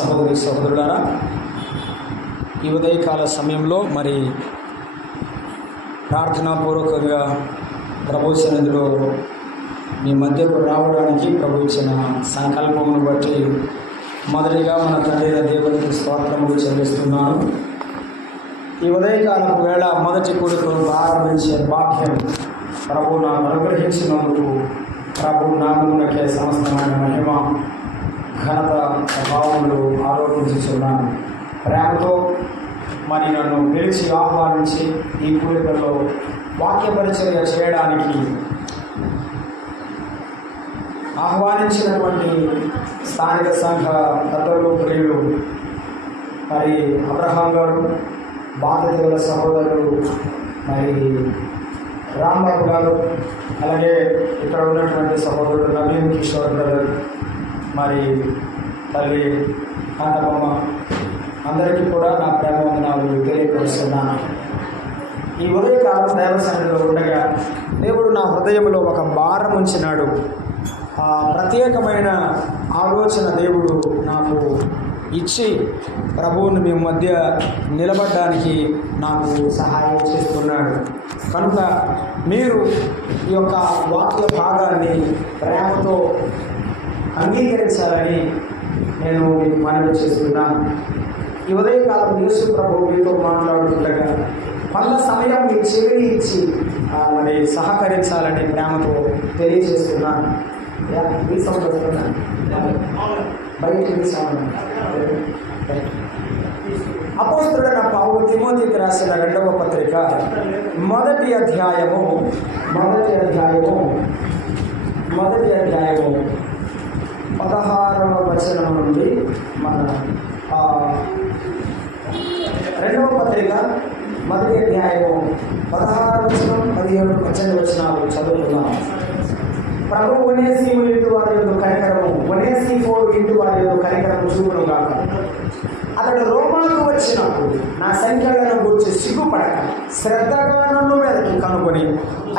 సహోదరి సహోదరులారా, ఈ ఉదయకాల సమయంలో మరి ప్రార్థనాపూర్వకంగా ప్రభు సన్నిధిలో మీ మధ్యకు రావడానికి ప్రభు ఇచ్చిన సంకల్పమును బట్టి మొదటిగా మన తండ్రి దేవునికి స్తోత్రములు చెల్లిస్తున్నాను. ఈ ఉదయకాలపు వేళ మొదటి కూడికను ప్రారంభించే భాగ్యం ప్రభు నాకు అనుగ్రహించినందుకు ప్రభు నామమునకే సమస్తమైన మహిమ ఘనత ప్రభావములు ఆరోపించుతున్నాను. ప్రేమతో మరి నన్ను పిలిచి ఆహ్వానించి ఈ కూడికల్లో వాక్య పరిచర్య చేయడానికి ఆహ్వానించినటువంటి స్థానిక సంఘ పెద్దలు ప్రియులు మరి అబ్రహాం గారు, బాధితుల సహోదరులు మరి రాంబాబు గారు, అలాగే ఇక్కడ ఉన్నటువంటి సహోదరుడు నవీన్ కిషోర్ బ్రదర్, మరి తల్లి కాంతమ్మ, అందరికీ కూడా నా ప్రేమ వందనాలు తెలియపరుస్తున్నాను. ఈ ఉదయకాలం దైవ సన్నిధిలో ఉండగా దేవుడు నా హృదయంలో ఒక భారం ఉంచినాడు. ఆ ప్రత్యేకమైన ఆలోచన దేవుడు నాకు ఇచ్చి ప్రభువుని మీ మధ్య నిలబడడానికి నాకు సహాయం చేస్తున్నాడు. కనుక మీరు ఈ యొక్క వాక్య భాగాన్ని ప్రేమతో అంగీకరించాలని నేను మీకు మనవి చేస్తున్నాను. ఈ ఉదయకాలం యేసు ప్రభు మీతో మాట్లాడుతుండగా కొంత సమయం మీ చెవిని ఇచ్చి మరి సహకరించాలని ప్రేమతో తెలియజేస్తున్నాను. అపోస్తలుడైన పౌలు తిమోతికి రాసిన 2వ పత్రిక మొదటి అధ్యాయము 16వ వచనం నుండి మన 2వ పత్రిక మొదటి అధ్యాయము 16వ వచనం 17 వచనాలు చదువుతున్నాం. ప్రభు ఒనేసిము ఇంటి వారి యొక్క కనికరము, ఒనేసిఫోరు ఇంటి వారి యొక్క కనికరము చూపును గాక. అతడు రోమాకు వచ్చినప్పుడు నా సంఖ్యలను గురించి సిగ్గుపడక శ్రద్ధగా నన్ను వెదకి కనుకొని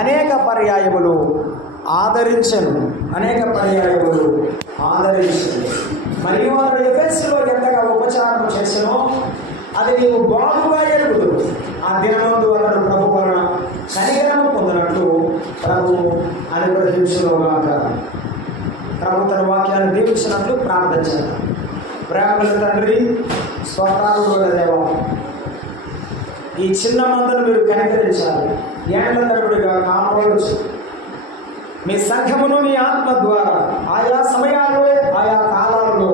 అనేక పర్యాయములు ఆదరించను. మరియు అతడు ఎఫెసులో ఎంతగా ఉపచారం చేసనో అది నీవు బాగుగా ఎరుగుదు. ఆ దినమందు అతడు ప్రభు వలన కనికరము పొందినట్టు ప్రభు అనుగ్రహించుగాక. ప్రభు తన వాక్యాన్ని దీవించినట్లు ప్రార్థించారు. ప్రేమల తండ్రి, స్వప్నాలు దేవ, ఈ చిన్న మందను మీరు కనికరించాలి. ఏళ్ల తరబడిగా కాపాడవచ్చు. మీ సంఘమును మీ ఆత్మ ద్వారా ఆయా సమయాల్లో ఆయా కాలాల్లో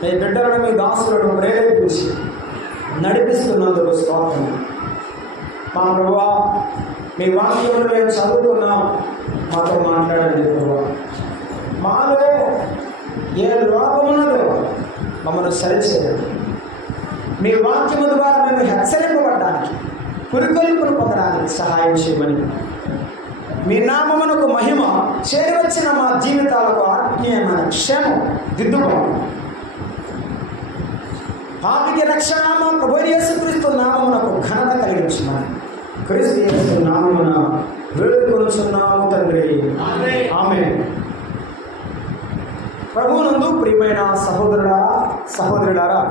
మీ బిడ్డలను మీ దాసులను ప్రేరేపించి నడిపిస్తున్నందుకు స్తోత్రం. మా ప్రభువా, మీ వాక్యమును మేము చదువుకున్నాం, మాతో మాట్లాడండి ప్రభువా. మాలో ఏ లోపమున్నదో మమ్మల్ని సరిచేయండి. మీ వాక్యము ద్వారా మేము హెచ్చరింపబడడానికి, పురికొల్పును పొందడానికి సహాయం చేయమని, మీ నామమునకు మహిమ చేరవచ్చిన మా జీవితాలకు ఆత్మీయమైన క్షేమం దిద్దుకోండి. పాపికి రక్షణ ప్రభు యేసుక్రీస్తు నామమునకు ఘనత కలిగించమని క్రీస్తు యేసు నామమున వేడుకొనుచున్నాము తండ్రి, ఆమేన్. ప్రభువునందు ప్రియమైన సహోదరులారా,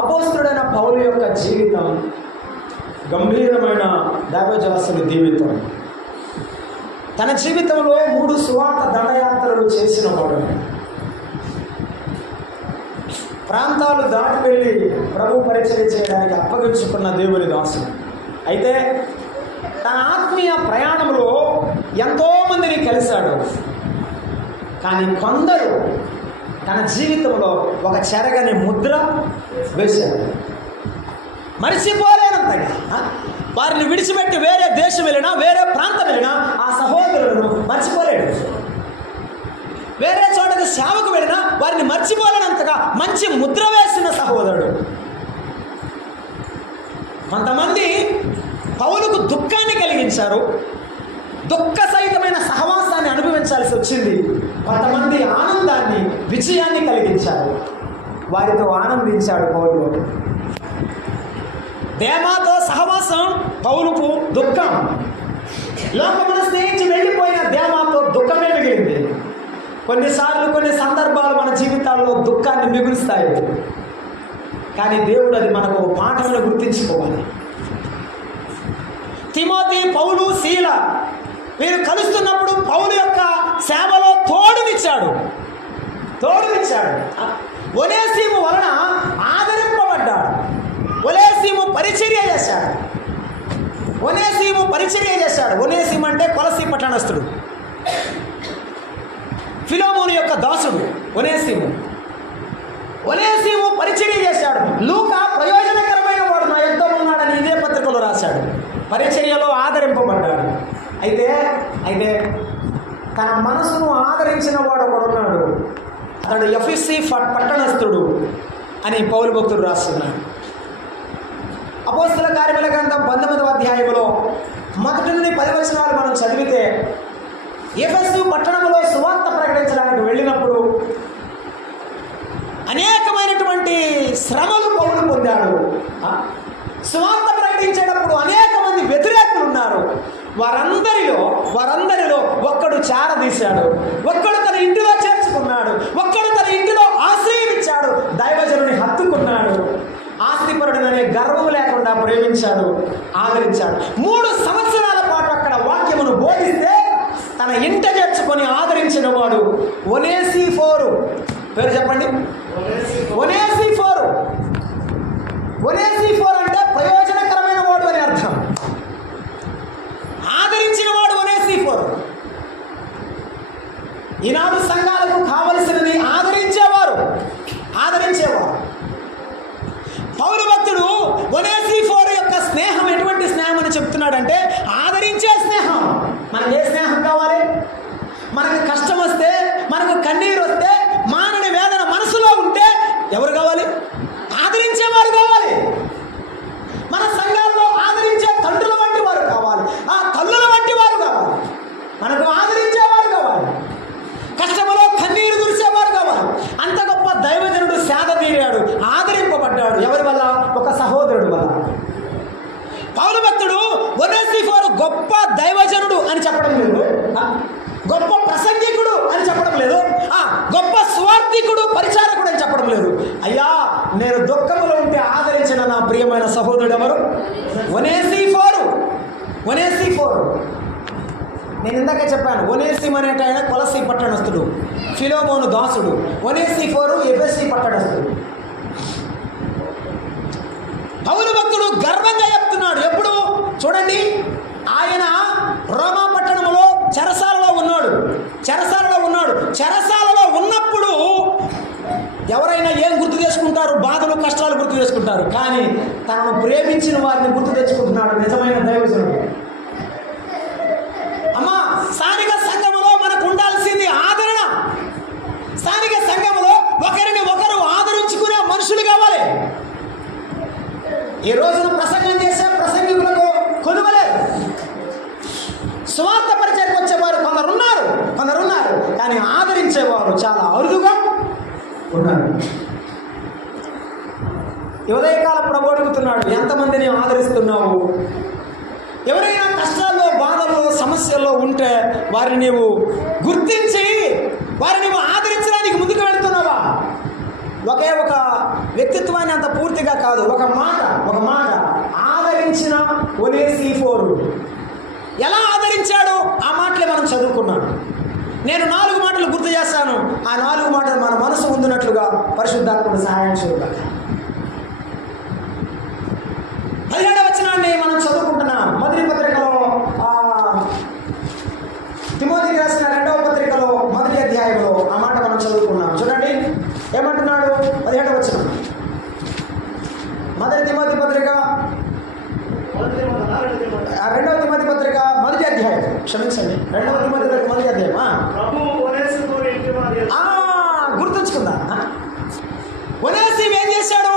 అపోస్తలుడైన పౌలు యొక్క జీవితం గంభీరమైన దైవజాసుని జీవితం. తన జీవితంలో 3 సువార్త దండయాత్రలు చేసిన వాడు. ప్రాంతాలు దాటి వెళ్ళి ప్రభు పరిచయం చేయడానికి అప్పగించుకున్న దేవుని దాసుడు. అయితే తన ఆత్మీయ ప్రయాణంలో ఎంతోమందిని కలిశాడు. కానీ కొందరు తన జీవితంలో ఒక చెరగని ముద్ర వేశాడు. మరిచిపోలేనంతగా వారిని విడిచిపెట్టి వేరే దేశం వెళ్ళినా, వేరే ప్రాంతం వెళ్ళినా ఆ సహోదరులను మర్చిపోలేడు. వేరే చోటకి సేవకు వెళ్ళినా వారిని మర్చిపోలేనంతగా మంచి ముద్ర వేసిన సహోదరుడు. కొంతమంది పౌలుకు దుఃఖాన్ని కలిగించారు, దుఃఖ సహితమైన సహవాసాన్ని అనుభవించాల్సి వచ్చింది. కొంతమంది ఆనందాన్ని, విజయాన్ని కలిగించారు. వారితో ఆనందించాడు పౌలు. దేమాతో సహవాసం పౌలుకు దుఃఖం. లోకమును స్నేహించి వెళ్ళిపోయిన దేమాతో దుఃఖమే మిగిలింది. కొన్నిసార్లు కొన్ని సందర్భాలు మన జీవితాల్లో దుఃఖాన్ని మిగులుస్తాయి. కానీ దేవుడు అది మనకు పాఠంలో గుర్తించుకోవాలి. తిమోతి, పౌలు, శీల వీరు కలుస్తున్నప్పుడు పౌలు యొక్క సేవలో తోడునిచ్చాడు. ఒనేసిము వలన ఆదరింపబడ్డాడు. ఒనేసిము పరిచర్య చేశాడు. ఒనేసిము అంటే కొలసీ పట్టణస్థుడు, ఫిలోమోను యొక్క దాసుడు. ఒనేసిము పరిచర్య చేశాడు. లూకా ప్రయోజనకరమైన వాడు నా యుద్ధ ఉన్నాడని ఇదే పత్రికలో రాశాడు. పరిచర్యలో ఆదరింపబడ్డాడు. అయితే తన మనసును ఆదరించిన వాడు ఒకడున్నాడు. అతడు ఎఫెసీ పట్టణస్థుడు అని పౌలు భక్తుడు రాస్తున్నాడు. అపోస్తల కార్యముల గ్రంథం 19వ అధ్యాయంలో 1 నుండి 10 వచనాలు మనం చదివితే, ఎఫెసు పట్టణంలో సువార్త ప్రకటించడానికి వెళ్ళినప్పుడు అనేకమైనటువంటి శ్రమలు పౌలు పొందాడు. సువార్త ప్రకటించేటప్పుడు అనేక మంది వ్యతిరేకులు ఉన్నారు. వారందరిలో ఒక్కడు చారదీశాడు, ఒక్కడు తన ఇంటిలో చేర్చుకున్నాడు, ఒక్కడు తన ఇంటిలో ఆశ్రయించాడు, దైవజనుని హత్తుకున్నాడు. ఆస్తిపరుడననే గర్వం లేకుండా ప్రేమించాడు, ఆదరించాడు. 3 సంవత్సరాల పాటు అక్కడ వాక్యమును బోధిస్తే తన ఇంట చేర్చుకొని ఆదరించిన వాడు ఒనేసిఫోరు. పేరు చెప్పండి. ఒనేసిఫోరు అంటే ప్రయోజనకరమైన వాడు అని అర్థం. ఆదరించిన వాడు ఒనేసిఫోరు. ఈనాడు సంఘాలకు కావలసినది ఆదరించేవారు. పౌలు భక్తుడు ఒనేసిఫోరు యొక్క స్నేహం ఎటువంటి స్నేహం అని చెప్తున్నాడంటే ఆదరించే స్నేహం. మనకు ఏ స్నేహం కావాలి? మనకు కష్టం వస్తే, మనకు కన్నీరు వస్తే, మానని వేదన మనసులో ఉంటే ఎవరు కావాలి? ఆదరించేవారు కావాలి. మన సంఘాల్లో ఆదరించే తండ్రుల వంటి వారు కావాలి, ఆ తల్లుల వంటి వారు కావాలి. మనకు ఆదరించేవారు కావాలి, కష్టములో కన్నీరు దురిసేవారు కావాలి. అంత గొప్ప దైవజనుడు సేద తీరాడు, ఆదరింపబడ్డాడు. ఎవరి వల్ల? ఒక సహోదరుడు వల్ల. పౌలు భక్తుడు ఒనేసిఫోరు గొప్ప దైవజనుడు అని చెప్పడం లేదు, గొప్ప ప్రసంగికుడు అని చెప్పడం లేదు, గొప్ప స్వార్థికుడు, పరిచారకుడు అని చెప్పడం లేదు. అయ్యా, నేను దుఃఖములో ఉంటే ఆదరించిన నా ప్రియమైన సహోదరుడు ఎవరు? ఒనేసిఫోరు. నేను ఇందాక చెప్పాను, ఒనేసిము అనేట ఆయన కొలసీ పట్టణస్థుడు, ఫిలోమోను దాసుడు. ఒనేసిఫోరు ఎఫెసీ పట్టణస్థుడు. పౌలు భక్తుడు గర్వంగా చెప్తున్నాడు. ఎప్పుడు చూడండి, ఆయన రోమా పట్టణంలో చెరసాలలో ఉన్నాడు. చెరసాలలో ఉన్నప్పుడు ఎవరైనా ఏం గుర్తు చేసుకుంటారు? బాధలు, కష్టాలు గుర్తు చేసుకుంటారు. కానీ తనను ప్రేమించిన వారిని గుర్తు తెచ్చుకుంటున్నాడు నిజమైన దైవజనుడు. అమ్మా, స్థానిక సంఘములో మనకు ఉండాల్సింది ఆదరణ. స్థానిక సంఘములో ఒకరిని ఒకరు ఆదరించుకునే మనుషులు కావాలి. ఈ రోజున ప్రసంగం చేసే ప్రసంగికులకు కొలువలేదు. స్వార్థ పరిచయకు వచ్చేవారు కొందరున్నారు, కానీ ఆదరించేవారు చాలా అరుదుగా ఉన్నారు. ఉదయకాలం అడుగుతున్నాడు, ఎంతమందిని ఆదరిస్తున్నావు? ఎవరైనా కష్టాల్లో, బాధల్లో, సమస్యల్లో ఉంటే వారిని నీవు గుర్తించి వారిని నీవు ఆదరించడానికి ముందుకు వెళుతున్నావా? ఒకే ఒక వ్యక్తిత్వాన్ని అంత పూర్తిగా కాదు, ఒక మాట ఆదరించిన ఒనేసిఫోరు ఎలా ఆదరించాడు? ఆ మాటలే మనం చదువుకున్నాం. నేను 4 మాటలు గుర్తు చేస్తాను. ఆ 4 మాటలు మన మనసు ఉందినట్లుగా పరిశుద్ధాత్ముడు సహాయం చేయగలరు. 17వ వచనాన్ని మనం చదువుకుంటున్నాం. మొదటి పత్రికలో, తిమోతికి రాసిన 2వ పత్రికలో 1వ అధ్యాయంలో ఆ మాట మనం చదువుకున్నాం. చూడండి ఏమంటున్నాడు? 17వ వచనం. మొదటి తిమోతి పత్రిక 2వ తిమోతి పత్రిక 1వ అధ్యాయం, క్షమించండి, 2వ తిమోతి పత్రిక 1వ అధ్యాయం. గుర్తుంచుకుందా? ఒనేసిము ఏం చేశాడు?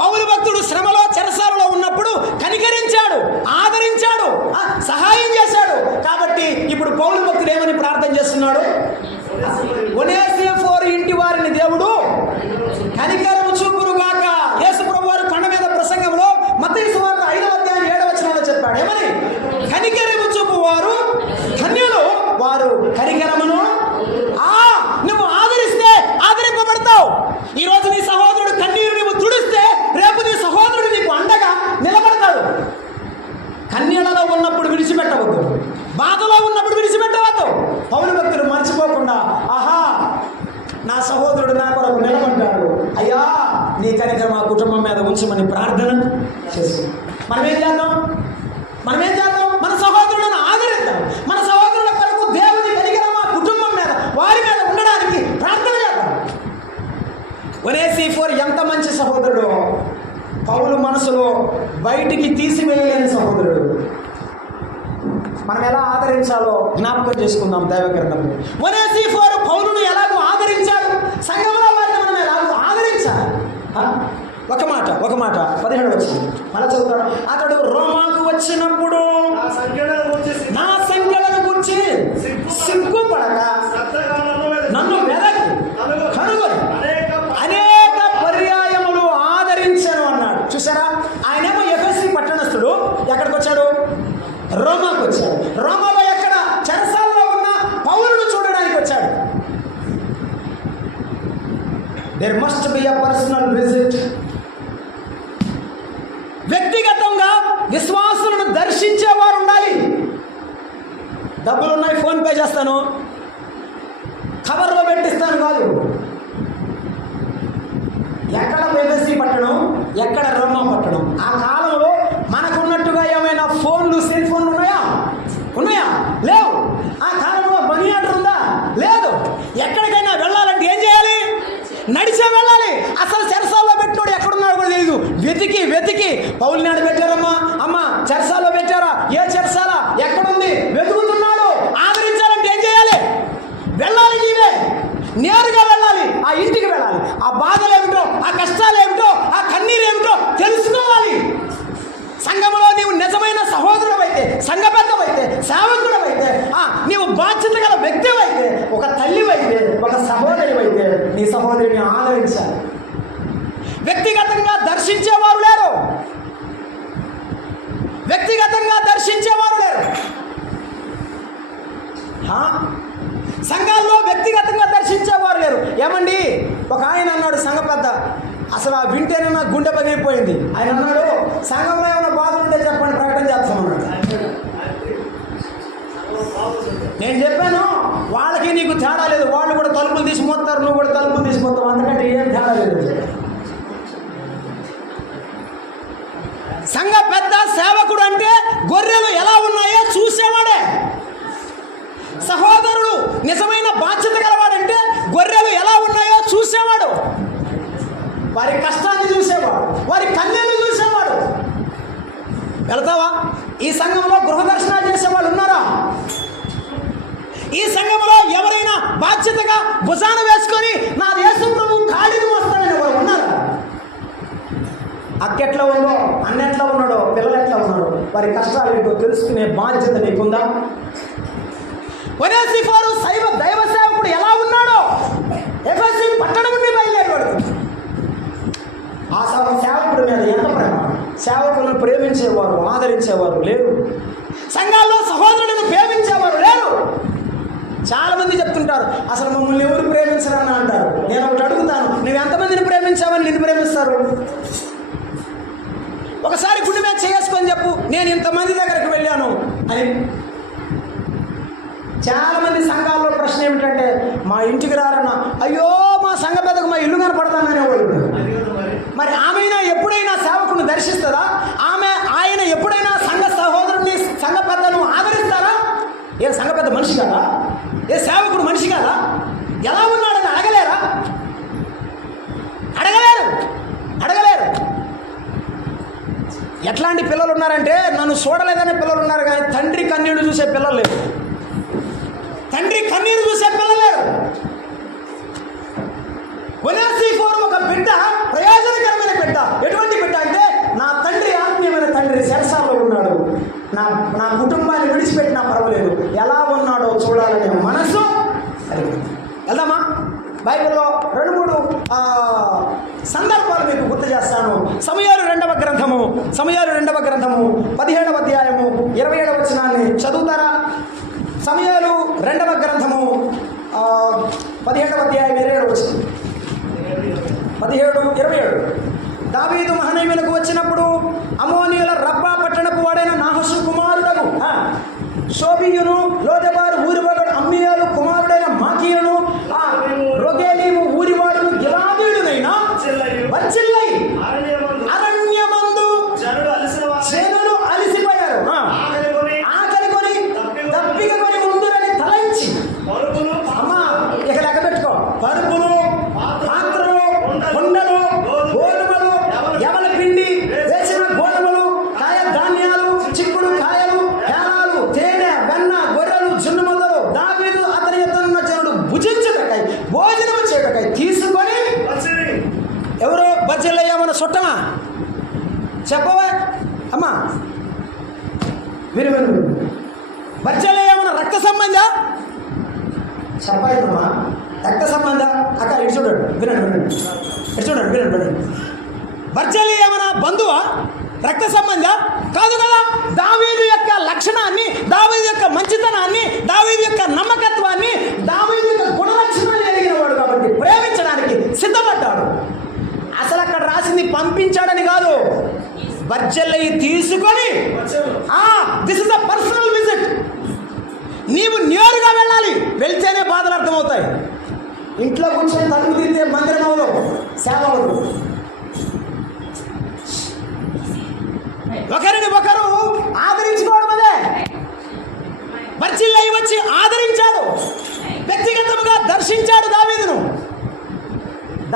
పౌలు భక్తుడు శ్రమలో, చెరసాలలో ఉన్నప్పుడు కనికరించాడు, ఆదరించాడు, సహాయం చేశాడు. కాబట్టి ఇప్పుడు పౌలు భక్తుడు ఏమని ప్రార్థన చేస్తున్నాడు? ఒనేసిఫోరు ఇంటి వారిని దేవుడు కనికరము చూపురుగాక. యేసు ప్రభువు వారు కొండ మీద ప్రసంగంలో మత్తయి సువార్త 5వ అధ్యాయం 7వ వచనంలో చెప్పాడు. ఏమని? కనికరము చూపు వారు ధన్యులు, వారు పౌలు భక్తుడు మర్చిపోకుండా ఆహా నా సహోదరుడు నా కొరకు నిలబడ్డాడు, అయ్యా నీ కనికరం మా కుటుంబం మీద ఉంచమని ప్రార్థన చేసుకున్నాం. మనం ఏం చేద్దాం? మన సహోదరులను ఆదరిద్దాం. మన సహోదరుల కొరకు దేవుని కనికరం మా కుటుంబం మీద, వారి మీద ఉండడానికి ప్రార్థన చేద్దాం. ఒనేసిఫోరు ఎంత మంచి సహోదరుడు, పౌలు మనసులో బయటికి తీసివేయలేని సహోదరుడు. మనం ఎలా ఆదరించాలో జ్ఞాపకం చేసుకుందాం దైవ గ్రంథంలో. ఒనేసిఫోరు పౌలును ఎలాగో ఆదరించాడు, సంఘంలో వారిని మనం ఎలాగో ఆదరించాలి. ఒక మాట 17 వచ్చింది మళ్ళా చదువుతాడు. అతడు రోమాకు వచ్చినప్పుడు నా సంఖ్యలను గురించి సిగ్గుపడక నన్ను వెదకి కనుగొని అనేక పర్యాయములు ఆదరించాను అన్నాడు. చూసారా, ఆయనేమో ఎఫెసీ పట్టణస్థుడు, ఎక్కడికి వచ్చాడు? రోమాకు వచ్చాడు. రోమాలో ఎక్కడ? చెరసాలలో ఉన్న పౌలును చూడడానికి వచ్చాడు. There must be a personal visit. వ్యక్తిగతంగా విశ్వాసులను దర్శించేవారు ఉండాలి. డబ్బులు ఉన్నాయి, ఫోన్పే చేస్తాను, కవర్లో పెట్టిస్తాను కాదు. ఎక్కడ ఎఫెసీ పట్టణం, ఎక్కడ రోమా పట్టణం? ఆ కాలంలో మనకున్నట్టుగా ఏమైనా ఫోన్లు, సెల్ ఫోన్లు ఉన్నాయా? లేవు. ఆ కాలంలో మనీ ఆర్డర్ ఉందా? లేదు. ఎక్కడికైనా వెళ్ళాలంటే ఏం చేయాలి? నడిచే వెళ్ళాలి. అసలు చెరసాల్లో పెట్టినోడు ఎక్కడున్నాడో కూడా తెలియదు. వెతికి పౌల్ని ఆడ పెట్టారమ్మా, అమ్మ చెరసాల్లో పెట్టారా? ఏ చెరసాల ఎక్కడుంది? వెతుకుతున్నాడు. ఆదరించాలంటే ఏం చేయాలి? వెళ్ళాలి. నీవే నేరుగా వెళ్ళాలి, ఆ ఇంటికి వెళ్ళాలి. ఆ బాధలు ఏమిటో, ఆ కష్టాలు ఏమిటో, ఆ కన్నీరు ఏమిటో తెలుసుకోవాలి. సంఘంలో నీవు నిజమైన సహోదరుడవైతే, సంఘ పెద్దవైతే, సేవకుడవైతే, నీవు బాధ్యత గల వ్యక్తివైతే, ఒక తల్లివైతే, ఒక సహోదరివైతే నీ సహోదరిని ఆదరించాలి. వ్యక్తిగతంగా దర్శించేవారు లేరు. సంఘాల్లో వ్యక్తిగతంగా దర్శించేవారు లేరు. ఏమండి, ఒక ఆయన అన్నాడు, సంఘ పెద్ద, అసలు ఆ వింటేనే నాకు గుండె పగిలిపోయింది. ఆయన అన్నాడు, సంఘంలో ఏమైనా బాధ ఉంటే చెప్పండి, ప్రకటన చేస్తామన్నాడు. నేను చెప్పాను, వాళ్ళకి నీకు తేడా లేదు. వాళ్ళు కూడా తలుపులు తీసిపోతారు, నువ్వు కూడా తలుపులు తీసిపోతావు, అందుకంటే ఏం తేడా లేదు. సంఘ పెద్ద సేవకుడు అంటే గొర్రెలు ఎలా ఉన్నాయో చూసేవాడే. సహోదరుడు నిజమైన బాధ్యత గలవాడంటే గొర్రెలు ఎలా ఉన్నాయో చూసేవాడు. వారి కష్టాన్ని చూసేవాడు, వారి కన్యలు చూసేవాడు. వెళతావా? ఈ సంఘంలో గృహ దర్శనాలు చేసేవాళ్ళు ఉన్నారా? ఈ సంఘంలో ఎవరైనా బాధ్యతగా భుజాన వేసుకొని నా యేసు ప్రభువు కాడిని మోస్తాడని వారు ఉన్నారా? అక్కెట్లా ఉందో, అన్నెట్లా ఉన్నాడో, పిల్లలు ఎట్లా ఉన్నాడో, వారి కష్టాలు ఏంటో తెలుసుకునే బాధ్యత నీకుందా? ఒనేసిఫోరు దైవ సేవకుడు ఎలా ఉన్నాడో ఎఫెసీ పట్టణం నుండి బయలుదేరాడు. ఆ సేవకుడి మీద ఎంత ప్రేమ! సేవకులను ప్రేమించేవారు, ఆదరించేవారు లేరు. సంఘాల్లో సహోదరులను ప్రేమించేవారు లేరు. చాలా మంది చెప్తుంటారు, అసలు మమ్మల్ని ఎవరు ప్రేమించరని అంటారు. నేను ఒకటి అడుగుతాను, నువ్వు ఎంతమందిని ప్రేమించావని నిన్ను ప్రేమిస్తారు? ఒకసారి గుండె మీద చేసుకొని చెప్పు, నేను ఇంతమంది దగ్గరికి వెళ్ళాను అని. చాలా మంది సంఘాల్లో ప్రశ్న ఏమిటంటే, మా ఇంటికి రారన్నా, అయ్యో మా సంఘ పెద్దకు మా ఇల్లు కనపడతాననేవాడు. మరి ఆమె ఎప్పుడైనా సేవకుని దర్శిస్తుందా? ఆయన ఎప్పుడైనా సంఘ సహోదరుని, సంఘ పెద్దను ఆదరిస్తారా? ఏ సంఘ పెద్ద మనిషి కాదా? ఏ సేవకుడు మనిషి కాదా? ఎలా ఉన్నాడని అడగలేరా? అడగలేరు. ఎట్లాంటి పిల్లలు ఉన్నారంటే, నన్ను చూడలేదనే పిల్లలు ఉన్నారు, కానీ తండ్రి కన్నీళ్లు చూసే పిల్లలు లేరు. తండ్రి కన్నీరు చూసే పిల్లలు లేరు. ఒనేసిఫోరు ఒక బిడ్డ, ప్రయోజనకరమైన బిడ్డ. ఎటువంటి బిడ్డ అంటే, నా తండ్రి ఆత్మీయమైన తండ్రి చెరసాలలో ఉన్నాడు, నా కుటుంబాన్ని విడిచిపెట్టినా పర్వాలేదు, ఎలా ఉన్నాడో చూడాలనే మనసు కలిగింది. వెళ్దామా? బైబిల్లో 2-3 సందర్భాలు మీకు గుర్తు చేస్తాను. సమూయేలు 2వ గ్రంథము 17వ అధ్యాయము 27వ వచనాన్ని చదువుతారా? సమూయేలు 2వ గ్రంథము 17వ అధ్యాయం 27వ వచనం. 17:27. దావీదు మహనయీమునకు వచ్చినప్పుడు అమ్మోనీయుల రబ్బా పట్టణపు వాడైన నాహషు కుమారుడగు షోబియును లోదెబారు ఊరివాడు అమ్మియేలు కుమారుడైన మాకీయును ఆ రొగేలీము ఊరివాడును గిలాదీయుడైన బర్జిల్లై అరణ్యమందు జనులు అలసిపోయారు, ఆకలి కొని దప్పిక కొని ఉండునని తలంచి. అమ్మా ఇక లెక్క పెట్టుకో. పరుపులు, పాత్రలు, కొండలు, గోధుమలు, ఎవల పిండి వేసిన గోధుమలు, కాయ ధాన్యాలు, చిక్కుడు కాయలు, హేళాలు, తేనె, వెన్న, గొర్రెలు, జున్ను మొదలు దావీదు అతని యొద్దనున్న జనులు భుజించుటకై భోజనం చేయుటకై తీసుకొని. ఎవరు బర్జిల్లయ్యేమన్న చుట్టమా? చెప్పవా అమ్మా? విను. బర్జిల్లయ్యేమన్న రక్త సంబంధా? చెప్పాలమ్మా, రక్త సంబంధ. అక్క ఇటు చూడండి, వినండి. ఇటు చూడండి, వినండి. బర్జిల్లయ్యేమన్న బంధువా? రక్త సంబంధ కాదు కదా. దావీదు యొక్క లక్షణాన్ని, దావీదు యొక్క మంచితనాన్ని, దావీదు యొక్క నమ్మకత్వాన్ని, దావీదు యొక్క గుణలక్షణాన్ని ఎరిగిన వాడు కాబట్టి ప్రేమించడానికి సిద్ధపడ్డాడు. అసలు అక్కడ రాసింది పంపించాడని కాదు, బర్జిల్లయి తీసుకొని. This is a personal visit. నీవు నేరుగా వెళ్ళాలి, వెళ్తేనే బాధలు అర్థమవుతాయి. ఇంట్లో కూర్చొని తలుపు తిరిగితే మందిరం అవదు, సేవ అవదు. ఒకరిని ఒకరు ఆదరించుకోవడం అదే. బర్జిల్లయి వచ్చి ఆదరించాడు, వ్యక్తిగతంగా దర్శించాడు దావీదును.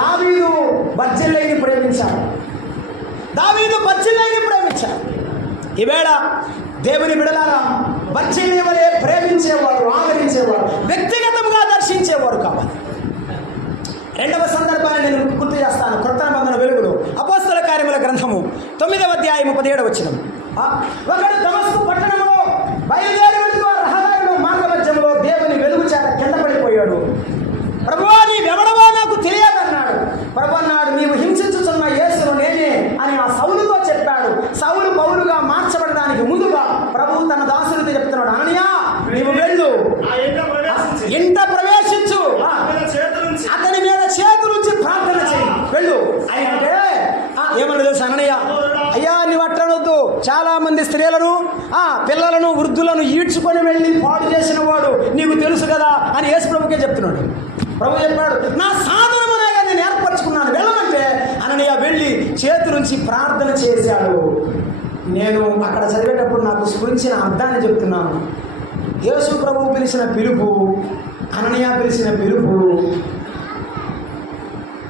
దావీదు బర్జిల్లయిని ప్రేమించాడు, దావీదు బర్జిల్లయిని ప్రేమించాడు. ఈవేళ దేవుని బిడలారా, బర్జిల్లయి వలె ప్రేమించేవారు, ఆదరించేవారు, వ్యక్తిగతంగా దర్శించేవారు కావాలి. రెండవ సందర్భాన్ని నేను గుర్తు చేస్తాను. క్రొత్త నిబంధన వెలుగులో అపోస్తల కార్యముల గ్రంథము 9వ అధ్యాయము 17వ వచనం. ఒకడు దమస్కు పట్టణంలో బయలుదేరి వెళుతూ రహదారిలో మార్గమధ్యంలో దేవుని వెలుగు చేత కింద పడిపోయాడు. ప్రభువా, నీవెవడవో నాకు తెలియదన్నాడు. ప్రభు అన్నాడు, నీవు హింసించుచున్న యేసును నేనే అని ఆ సౌలుతో చెప్పాడు. సౌలు పౌలుగా మార్చబడడానికి ముందుగా ప్రభువు తన దాసునితో చెప్తున్నాడు, అననీయా నీవు వెళ్ళు, ఇంట ప్రవేశించు, అతని మీద చేతులుంచి ప్రార్థన చేయి, వెళ్ళు అని అంటే ఏమన్నా తెలుసు అననీయ? అయ్యా నీవు అట్లనొద్దు, చాలా మంది స్త్రీలను, పిల్లలను, వృద్ధులను ఈడ్చుకొని వెళ్ళి పాడు చేసిన వాడు నీకు తెలుసు కదా అని యేసు ప్రభుకే చెప్తున్నాడు. ప్రభు చెప్పాడు, నా సాధనమునగా నేను ఏర్పరచుకున్నాను, వెళ్ళమంటే అననీయ వెళ్ళి చేతులుంచి ప్రార్థన చేశాడు. నేను అక్కడ చదివేటప్పుడు నాకు స్ఫురించిన అర్థాన్ని చెప్తున్నాను. యేసు ప్రభువు పిలిచిన పిలుపు, అననీయ పిలిచిన పిలుపు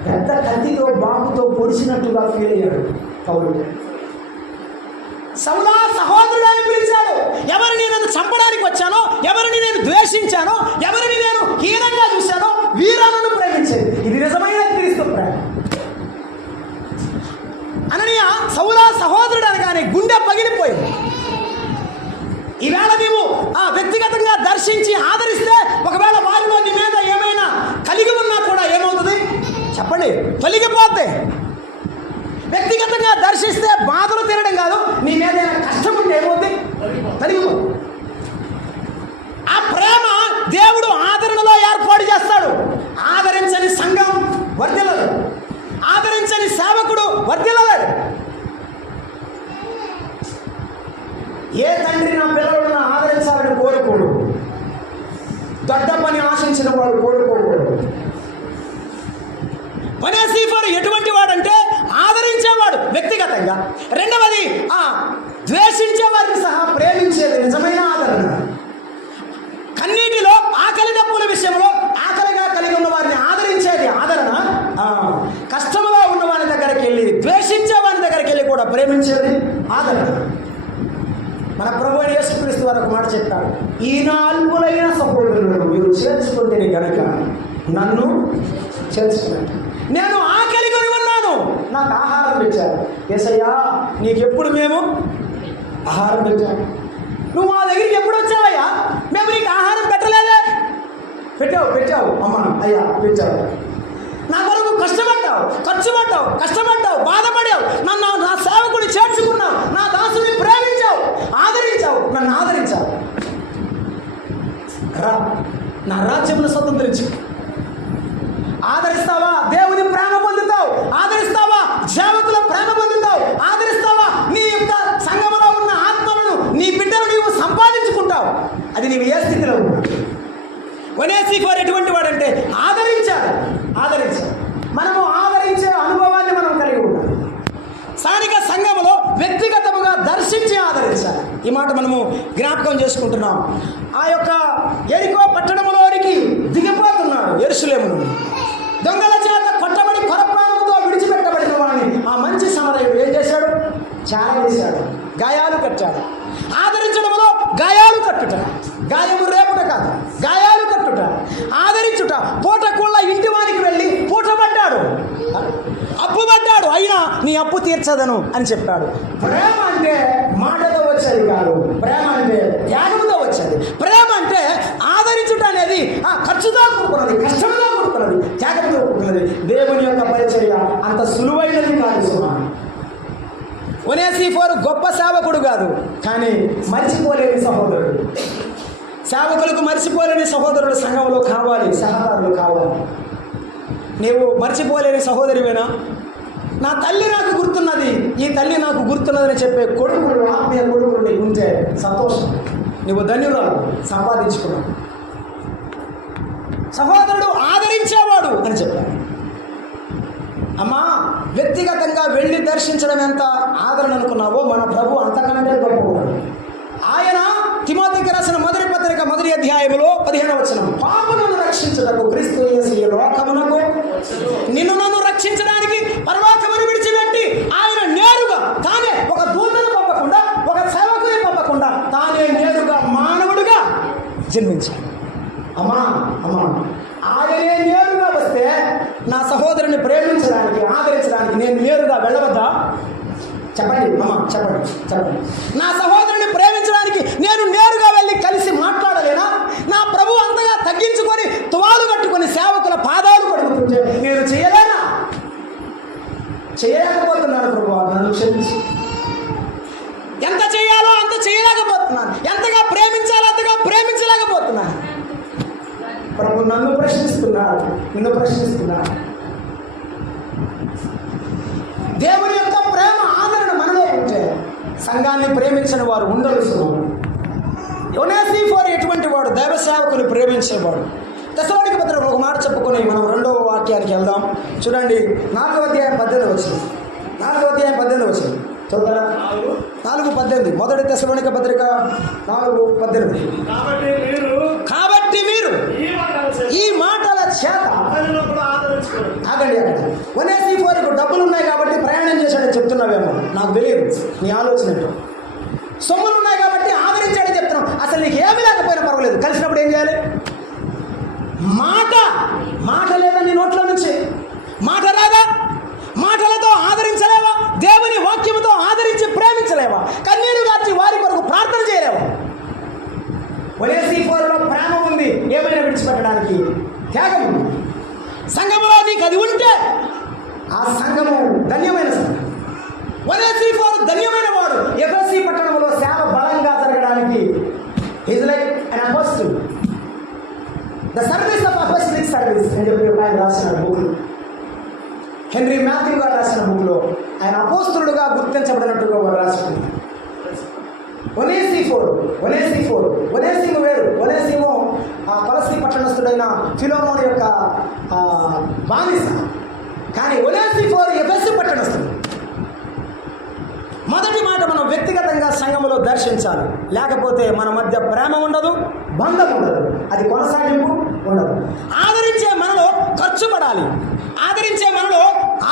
పెద్ద కత్తితో బాబుతో పొడిచినట్టుగా ఫీల్ అయ్యాడు పౌలు. సౌలా సహోదరుడు అని పిలిచాడు. ఎవరిని నేను చంపడానికి వచ్చానో, ఎవరిని నేను ద్వేషించానో, ఎవరిని నేను హీనంగా చూశానో వీరను ప్రేమించేది. ఇది నిజమైన క్రీస్తు ప్రేమ. అననీయ సౌలా సహోదరుడు అనగానే గుండె పగిలిపోయింది. ఈవేళ నీవు వ్యక్తిగతంగా దర్శించి ఆదరిస్తే, ఒకవేళ వారిలో నీ మీద ఏమైనా కలిగి ఉన్నా కూడా ఏమవుతుంది చెప్పండి? తొలగిపోతే. వ్యక్తిగతంగా దర్శిస్తే బాధలు తినడం కాదు, నీ మీద ఏమైనా కష్టం ఉంటే ఏమవుతుంది? తొలగిపోతుంది. ఆ ప్రేమ దేవుడు ఆదరణలో ఏర్పాటు చేస్తాడు. ఆదరించని సంఘం వర్ధిల్లదు, ఆదరించని సేవకుడు వర్ధిల్లలేడు. ఏ తండ్రి నా పిల్లలను ఆదరించాలని కోరుకోడు, దొడ్డ పని ఆశించిన వాడు కోరుకోకూడదు. పనేసీఫర్ ఎటువంటి వాడంటే ఆదరించేవాడు వ్యక్తిగతంగా. రెండవది ద్వేషించే వారిని సహా ప్రేమించేది నిజమైన ఆదరణ. కన్నీటిలో, ఆకలి దప్పుల విషయంలో ఆకలిగా కలిగి ఉన్న వారిని ఆదరించేది ఆదరణ. కష్టములో ఉన్న వారి దగ్గరికి వెళ్ళి, ద్వేషించే వారి దగ్గరికి వెళ్ళి కూడా ప్రేమించేది ఆదరణ. మన ప్రభు యేసుక్రీస్తు వారు ఒక మాట చెప్పాడు, ఈ నాల్పులైన సహోదరులను మీరు చేర్చుకుంటేనే గనక నన్ను చేర్చుకున్నట్టు. నేను ఆకలి కొని ఉన్నాను, నాకు ఆహారం పెట్టారు. యేసయ్యా నీకెప్పుడు మేము ఆహారం పెట్టాము? నువ్వు మా దగ్గరికి ఎప్పుడు వచ్చావయ్యా? మేము నీకు ఆహారం పెట్టలేదే. పెట్టావు అమ్మా, అయ్యా పెట్టావు. నా కొరకు కష్టపడ్డావు, ఖర్చు పడ్డావు, కష్టపడ్డావు, బాధపడావు, నన్ను నా సేవకుని చేర్చుకున్నావు, నా దాసుని ప్రేమించావు, ఆదరించావు, నన్ను ఆదరించావు. రా నా రాజ్యమును స్వతంత్రించు. ఆదరిస్తావా? దేవుని ప్రేమ పొందుతావు. ఆదరిస్తావా? సేవకుల ప్రేమ పొందుతావు. ఆదరిస్తావా? నీ యొక్క సంఘములో ఉన్న ఆత్మలను, నీ బిడ్డలు నీవు సంపాదించుకుంటావు. అది నీవు ఏ స్థితిలో ఉన్నావు? అంటే ఆదరించాడు. మనము ఆదరించే అనుభవాన్ని మనం కలిగి ఉండాలి. స్థానిక సంఘములో వ్యక్తిగతముగా దర్శించి ఆదరించాలి. ఈ మాట మనము జ్ఞాపకం చేసుకుంటున్నాం. ఆ యొక్క యెరికో పట్టణంలోనికి దిగిపోతున్నాడు యెరూషలేము నుండి. దొంగల చేత కొట్టబడి కొరప్రాణముతో విడిచిపెట్టబడిన వాడిని ఆ మంచి సమరయుడు ఏం చేశాడు? చాలా చేశాడు, గాయాలు కట్టాడు. ఆదరించడంలో గాయాలు కట్టుట, గాయము రేపుట కాదు, గాయాలు కట్టుట, ఆదరించుట. పూటకుళ్ళ ఇంటి వారికి వెళ్ళి పూటపడ్డాడు, అప్పుపడ్డాడు, అయినా నీ అప్పు తీర్చదను అని చెప్పాడు. ప్రేమ అంటే మాటతో వచ్చేది కాదు, ప్రేమ అంటే త్యాగంతో వచ్చేది. ప్రేమ అంటే ఆదరించుట అనేది ఖర్చుతో కూడుకున్నది, కష్టంతో కూడుకున్నది, త్యాగంతో కూడుకున్నది. దేవుని యొక్క పరిచర్య అంత సులువైనది కాదు. ఒనేసిఫోరు గొప్ప సేవకుడు కాదు, కానీ మర్చిపోలేని సహోదరుడు. సేవకులకు మర్చిపోలేని సహోదరుడు సంఘంలో కావాలి, సహకారులు కావాలి. నీవు మర్చిపోలేని సహోదరివేనా? నా తల్లి నాకు గుర్తున్నది, ఈ తల్లి నాకు గుర్తున్నదని చెప్పే కొడుకులు, ఆత్మీయ కొడుకులు నీకు ఉంటే సంతోషం, నువ్వు ధన్యురాలు, సంపాదించుకున్నావు. సహోదరుడు ఆదరించేవాడు అని చెప్పాడు. అమ్మా, వ్యక్తిగతంగా వెళ్ళి దర్శించడం ఎంత ఆదరణ అనుకున్నావో మన ప్రభు అంతకంటే గొప్పవాడు. ఆయన తిమోతికి రాసిన మొదటి పత్రిక 1వ అధ్యాయంలో 15వ వచనం, పాపులను రక్షించుటకు క్రీస్తు యేసు ఈ లోకమునకు నిన్ను నన్ను రక్షించడానికి పరలోకమును విడిచిపెట్టి ఆయన నేరుగా తానే, ఒక దూతను పంపకుండా, ఒక సేవకుని పంపకుండా, తానే నేరుగా మానవుడిగా జన్మించాడు. అమ్మా, ఆయనే నేరుగా వస్తే నా సహోదరుని ప్రేమించడానికి, ఆదరించడానికి నేను నేరుగా వెళ్ళవద్దా? చెప్పండి అమ్మా, చెప్పండి. నా సహోదరుని ప్రేమించడానికి నేను నేరుగా వెళ్ళి కలిసి మాట్లాడలేనా? నా ప్రభు అంతగా తగ్గించుకొని తువాలు కట్టుకొని సేవకుల పాదాలు కడుగుతుంటే నేను చేయలేనా? చేయలేకపోతున్నాను ప్రభు, నన్ను క్షమించి. ఎంత చేయాలో అంత చేయలేకపోతున్నాను, ఎంతగా ప్రేమించాలో అంతగా ప్రేమించలేకపోతున్నాను. ప్రభు నన్ను ప్రశ్నిస్తున్నాడు, నిన్ను ప్రశ్నిస్తున్నాడు. దేవుని యొక్క ప్రేమ, ఆదరణ మనలో ఉంటే సంఘాన్ని ప్రేమించిన వారు ఉండవలసిన. ఒనేసిఫోరు ఎటువంటి వాడు? దైవ సేవకుని ప్రేమించేవాడు. తెస్సలోనిక పత్రిక ఒక మాట చెప్పుకొని మనం 2వ వాక్యానికి వెళ్దాం. చూడండి, 4వ అధ్యాయం 18 వచ్చింది. 4వ అధ్యాయం 18 వచ్చింది. చదువుతారా? 4:18. మొదటి తెస్సలోనిక పత్రిక 4:18. కాబట్టి మీరు ఈ మాటల చేత ఆగండి. ఒనేసిఫోరుకు డబ్బులు ఉన్నాయి కాబట్టి ప్రయాణం చేశాడని చెప్తున్నావేమో, నాకు తెలియదు నీ ఆలోచన ఏంటో. సొమ్ములు ఉన్నాయి కాబట్టి ఆదరించాడని చెప్తున్నావు. అసలు నీకు ఏమీ లేకపోయినా పర్వాలేదు, కలిసినప్పుడు ఏం చేయాలి? మాట లేదా నీ నోట్ల నుంచి? మాట రాదా? మాటలతో ఆదరించలేవా? దేవుని వాక్యముతో ఆదరించి ప్రేమించలేవా? కన్నీరు గార్చి వారి కొరకు ప్రార్థన చేయలేవా? ఒనేసిఫోరులో ప్రేమ ఉంది, ఏమైనా విడిచిపెట్టడానికి త్యాగం ఉంది. సంఘములో నీకు అది ఉంటే ఆ సంఘము ధన్యమైన సంఘం. ఒనేసిఫోరు ధన్యమైన వాడు. ఎఫెసీ పట్టణంలో సేవ బలంగా జరగడానికి is like an apostle. The service of apostolic service అని చెప్పి ఆయన రాసిన బుక్, హెన్రీ మాథ్యూ గారు రాసిన బుక్లో ఆయన అపోస్తులుగా గుర్తించబడినట్టుగా వారు రాసుకున్నారు. ఒనేసిము వేరు. ఒనేసిము కొలసీ పట్టణస్థుడైన ఫిలోమోను యొక్క బానిస. కానీ ఒనేసిఫోరు ఎఫెసు పట్టణస్థుడు. మొదటి మాట, మనం వ్యక్తిగతంగా సంఘములో దర్శించాలి. లేకపోతే మన మధ్య ప్రేమ ఉండదు, బంధం ఉండదు, అది కొనసాగింపు ఉండదు. ఆదరించే మనలో ఖర్చు పడాలి. ఆదరించే మనలో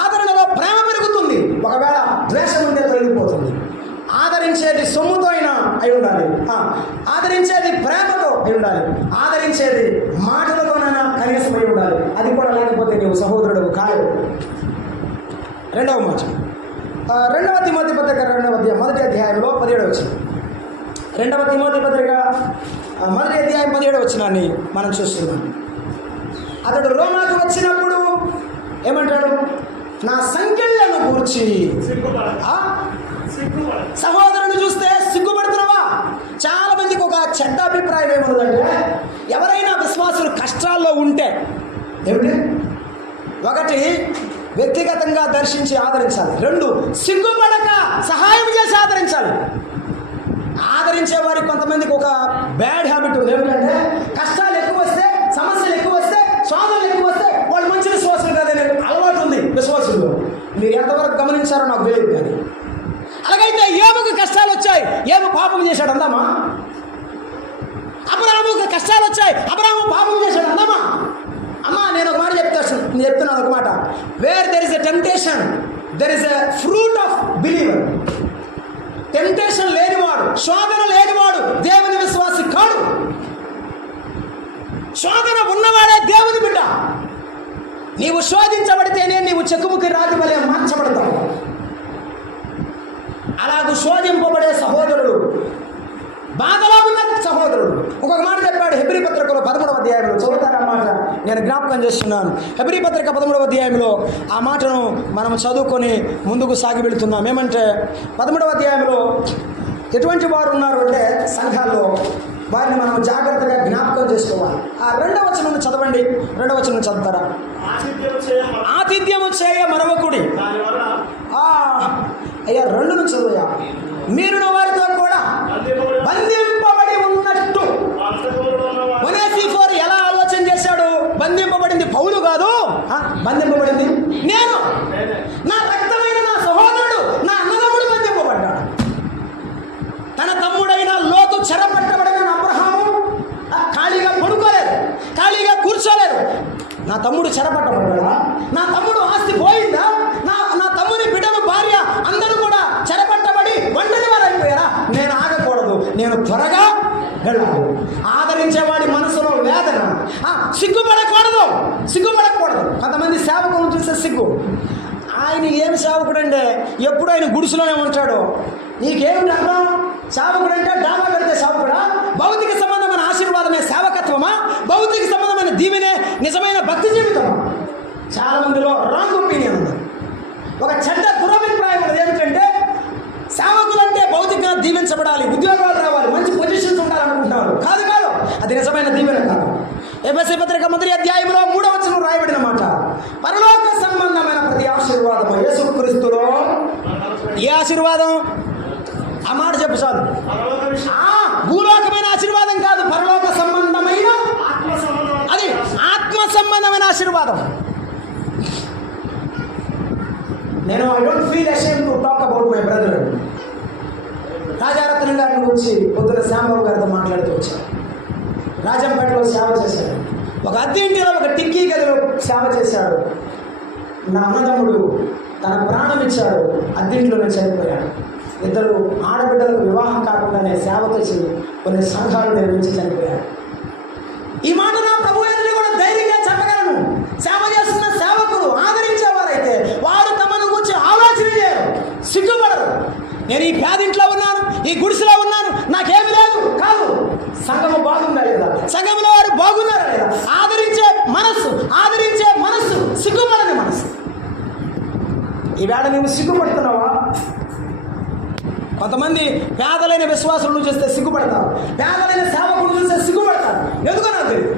ఆదరణలో ప్రేమ పెరుగుతుంది. ఒకవేళ ద్వేషం ఉంటే తొలగిపోతుంది. ఆదరించేది సొమ్ముతో అయినా అయి ఉండాలి, ఆదరించేది ప్రేమతో అయి ఉండాలి, ఆదరించేది మాటలతోనైనా కనీసం అయి ఉండాలి. అది కూడా లేకపోతే నీవు సహోదరుడు కాదు. 2వ మాట, 2వ తిమోతి పత్రిక 1వ అధ్యాయంలో 17వ వచనం. 2వ తిమోతి పత్రిక 1వ అధ్యాయం 17వ వచనాన్ని మనం చూస్తున్నాం. అతడు రోమాకు వచ్చినప్పుడు ఏమంటాడు? నా సంఖ్యలను గూర్చి. సహోదరుని చూస్తే సిగ్గుపడుతున్నావా? చాలా మందికి ఒక చెడ్డ అభిప్రాయం ఏముందంటే, ఎవరైనా విశ్వాసులు కష్టాల్లో ఉంటే ఏమిటి? 1, వ్యక్తిగతంగా దర్శించి ఆదరించాలి. 2, సిగ్గుపడక సహాయం చేసి ఆదరించాలి. ఆదరించే వారికి కొంతమందికి ఒక బ్యాడ్ హ్యాబిట్ ఉంది. ఏమిటంటే, కష్టాలు ఎక్కువ వస్తే, సమస్యలు ఎక్కువ వస్తే రోజుల్లో. మీరు ఎంతవరకు గమనించారో నాకు తెలియదు. కానీ అలాగైతే ఏముకు కష్టాలు వచ్చాయి, ఏమి పాపం చేశాడు అందామా? అబ్రాహాముకు కష్టాలు వచ్చాయి, అబ్రాహాము పాపం చేశాడు అందామా? అమ్మా, నేను ఒక మాట చెప్తున్నాను ఒక మాట. Where there is a temptation there is a fruit of believer. Temptation లేనివాడు, శోధన లేనివాడు దేవుని విశ్వాసి కాడు. శోధన ఉన్నవాడే దేవుని బిడ్డ. నీవు శోధించబడితేనే నీవు చెక్కుముకి రాజు వలె మార్చబడతావు. అలాగూ శోధింపబడే సహోదరుడు, బాధలో ఉన్న సహోదరుడు ఒక్కొక్క మాట చెప్పాడు. హెబ్రీ పత్రికలో 13వ అధ్యాయంలో చదువుతారన్నమాట. నేను జ్ఞాపకం చేస్తున్నాను. హెబ్రీ పత్రిక 13వ అధ్యాయంలో ఆ మాటను మనం చదువుకొని ముందుకు సాగి వెళుతున్నాం. ఏమంటే 13వ అధ్యాయంలో ఎటువంటి వారు ఉన్నారు అంటే సంఘాల్లో వారిని మనం జాగ్రత్తగా జ్ఞాపకం చేసుకోవాలి. ఆ 2వ వచనం చదవండి. 2వ వచనం చదువుతారా? ఆతిథ్యము చేయ మరవకుడి. అయ్యా 2 నుంచి చదువుయా. మీరున్న వారితో కూడా బంధింపబడి ఉన్నట్టు. ఒనేసిఫోరు ఎలా ఆలోచన చేశాడు? బంధింపబడింది పౌలు కాదు, బంధింపబడింది నేను. నా రక్తమైన నా సహోదరుడు, నా అన్నదమ్ముడు బంధింపబడ్డాడు. తన తమ్ముడైన లోతు చెరపట్టబడిన అబ్రహాము ఖాళీగా పడుకోలేదు, ఖాళీగా కూర్చోలేదు. నా తమ్ముడు చెరపట్టబడ్డా, నా తమ్ముడు ఆస్తి పోయిందా, నా తమ్ముని బిడ్డను భార్య అందరూ కూడా చెరపట్టబడి ఒంటరి వారు అయిపోయారా? నేను ఆగకూడదు, నేను త్వరగా వెళ్ళాలి. ఆదరించేవాడి మనసులో వేదన. సిగ్గుపడకూడదు. కొంతమంది సేవకులను చూసే సిగ్గు. ఆయన ఏమి సేవకుడు అంటే ఎప్పుడు ఆయన గుడిసెలోనే ఉంటాడు. నీకేమిటి అర్థం? సేవకుడు అంటే డాబా పెడితే సేవకుడా? భౌతిక సంబంధమైన ఆశీర్వాదమే సేవకత్వమా? భౌతిక సంబంధమైన దీవెనే నిజమైన భక్తి జీవితమా? చాలా మందిలో రాంగ్ ఒపీనియన్ ఉంది. ఒక చెడ్డ దురభిప్రాయం ఉన్నది. ఏమిటంటే సేవకులంటే భౌతికంగా దీవించబడాలి, ఉద్యోగాలు రావాలి, మంచి పొజిషన్స్ ఉండాలనుకుంటున్నారు. కాదు, అది నిజమైన దీవెన కాదు. ఎఫెసీ పత్రిక 1వ అధ్యాయంలో 3వ వచనం రాయబడిన మాట, పరలోక సంబంధమైన ప్రతి ఆశీర్వాదము యేసుక్రీస్తులో. ఏ ఆశీర్వాదం? ఆ మాట చెప్పు చాలు. భూలోకమైన ఆశీర్వాదం కాదు, పరలోక సంబంధమైన, అది ఆత్మ సంబంధమైన ఆశీర్వాదం. నేను I don't feel ashamed to talk about my brother. Rajaratna గారిని గురించి పొద్దున శ్యాంబాబు గారితో మాట్లాడుతూ వచ్చాను. రాజంపేటలో సేవ చేశాడు. ఒక అద్దె ఇంటిలో ఒక టిక్కీ గదిలో సేవ చేశాడు. నా అన్నదమ్ముడు తన ప్రాణం ఇచ్చాడు, అద్దెంట్లోనే చనిపోయాడు. 2 ఆడబిడ్డలకు వివాహం కాకుండానే సేవ చేసి కొన్ని సంఘాలు నిర్మించి చనిపోయాడు. ఈ మాట నా ప్రభు ఎదురు కూడా ధైర్యంగా చెప్పగలను. సేవ చేస్తున్న సేవకులు ఆదరించేవారైతే వారు తమను గురించి ఆలోచన చేయరు, సిగ్గుపడరు. నేను ఈ పేదింట్లో ఉన్నాను, ఈ గుడిసెలో ఉన్నాను, నాకేమి లేదు కాదు. సంఘము బాగుందా లేదా? సంఘంలో వారు బాగున్నారా లేదా? ఆదరించే మనస్సు, సిగ్గుపడని మనస్సు. ఈవేళ నువ్వు సిగ్గుపడుతున్నావా? కొంతమంది పేదలైన విశ్వాసులను చూస్తే సిగ్గుపడతారు, పేదలైన సేవకులను చూస్తే సిగ్గుపడతారు. ఎందుకో నాకు తెలియదు.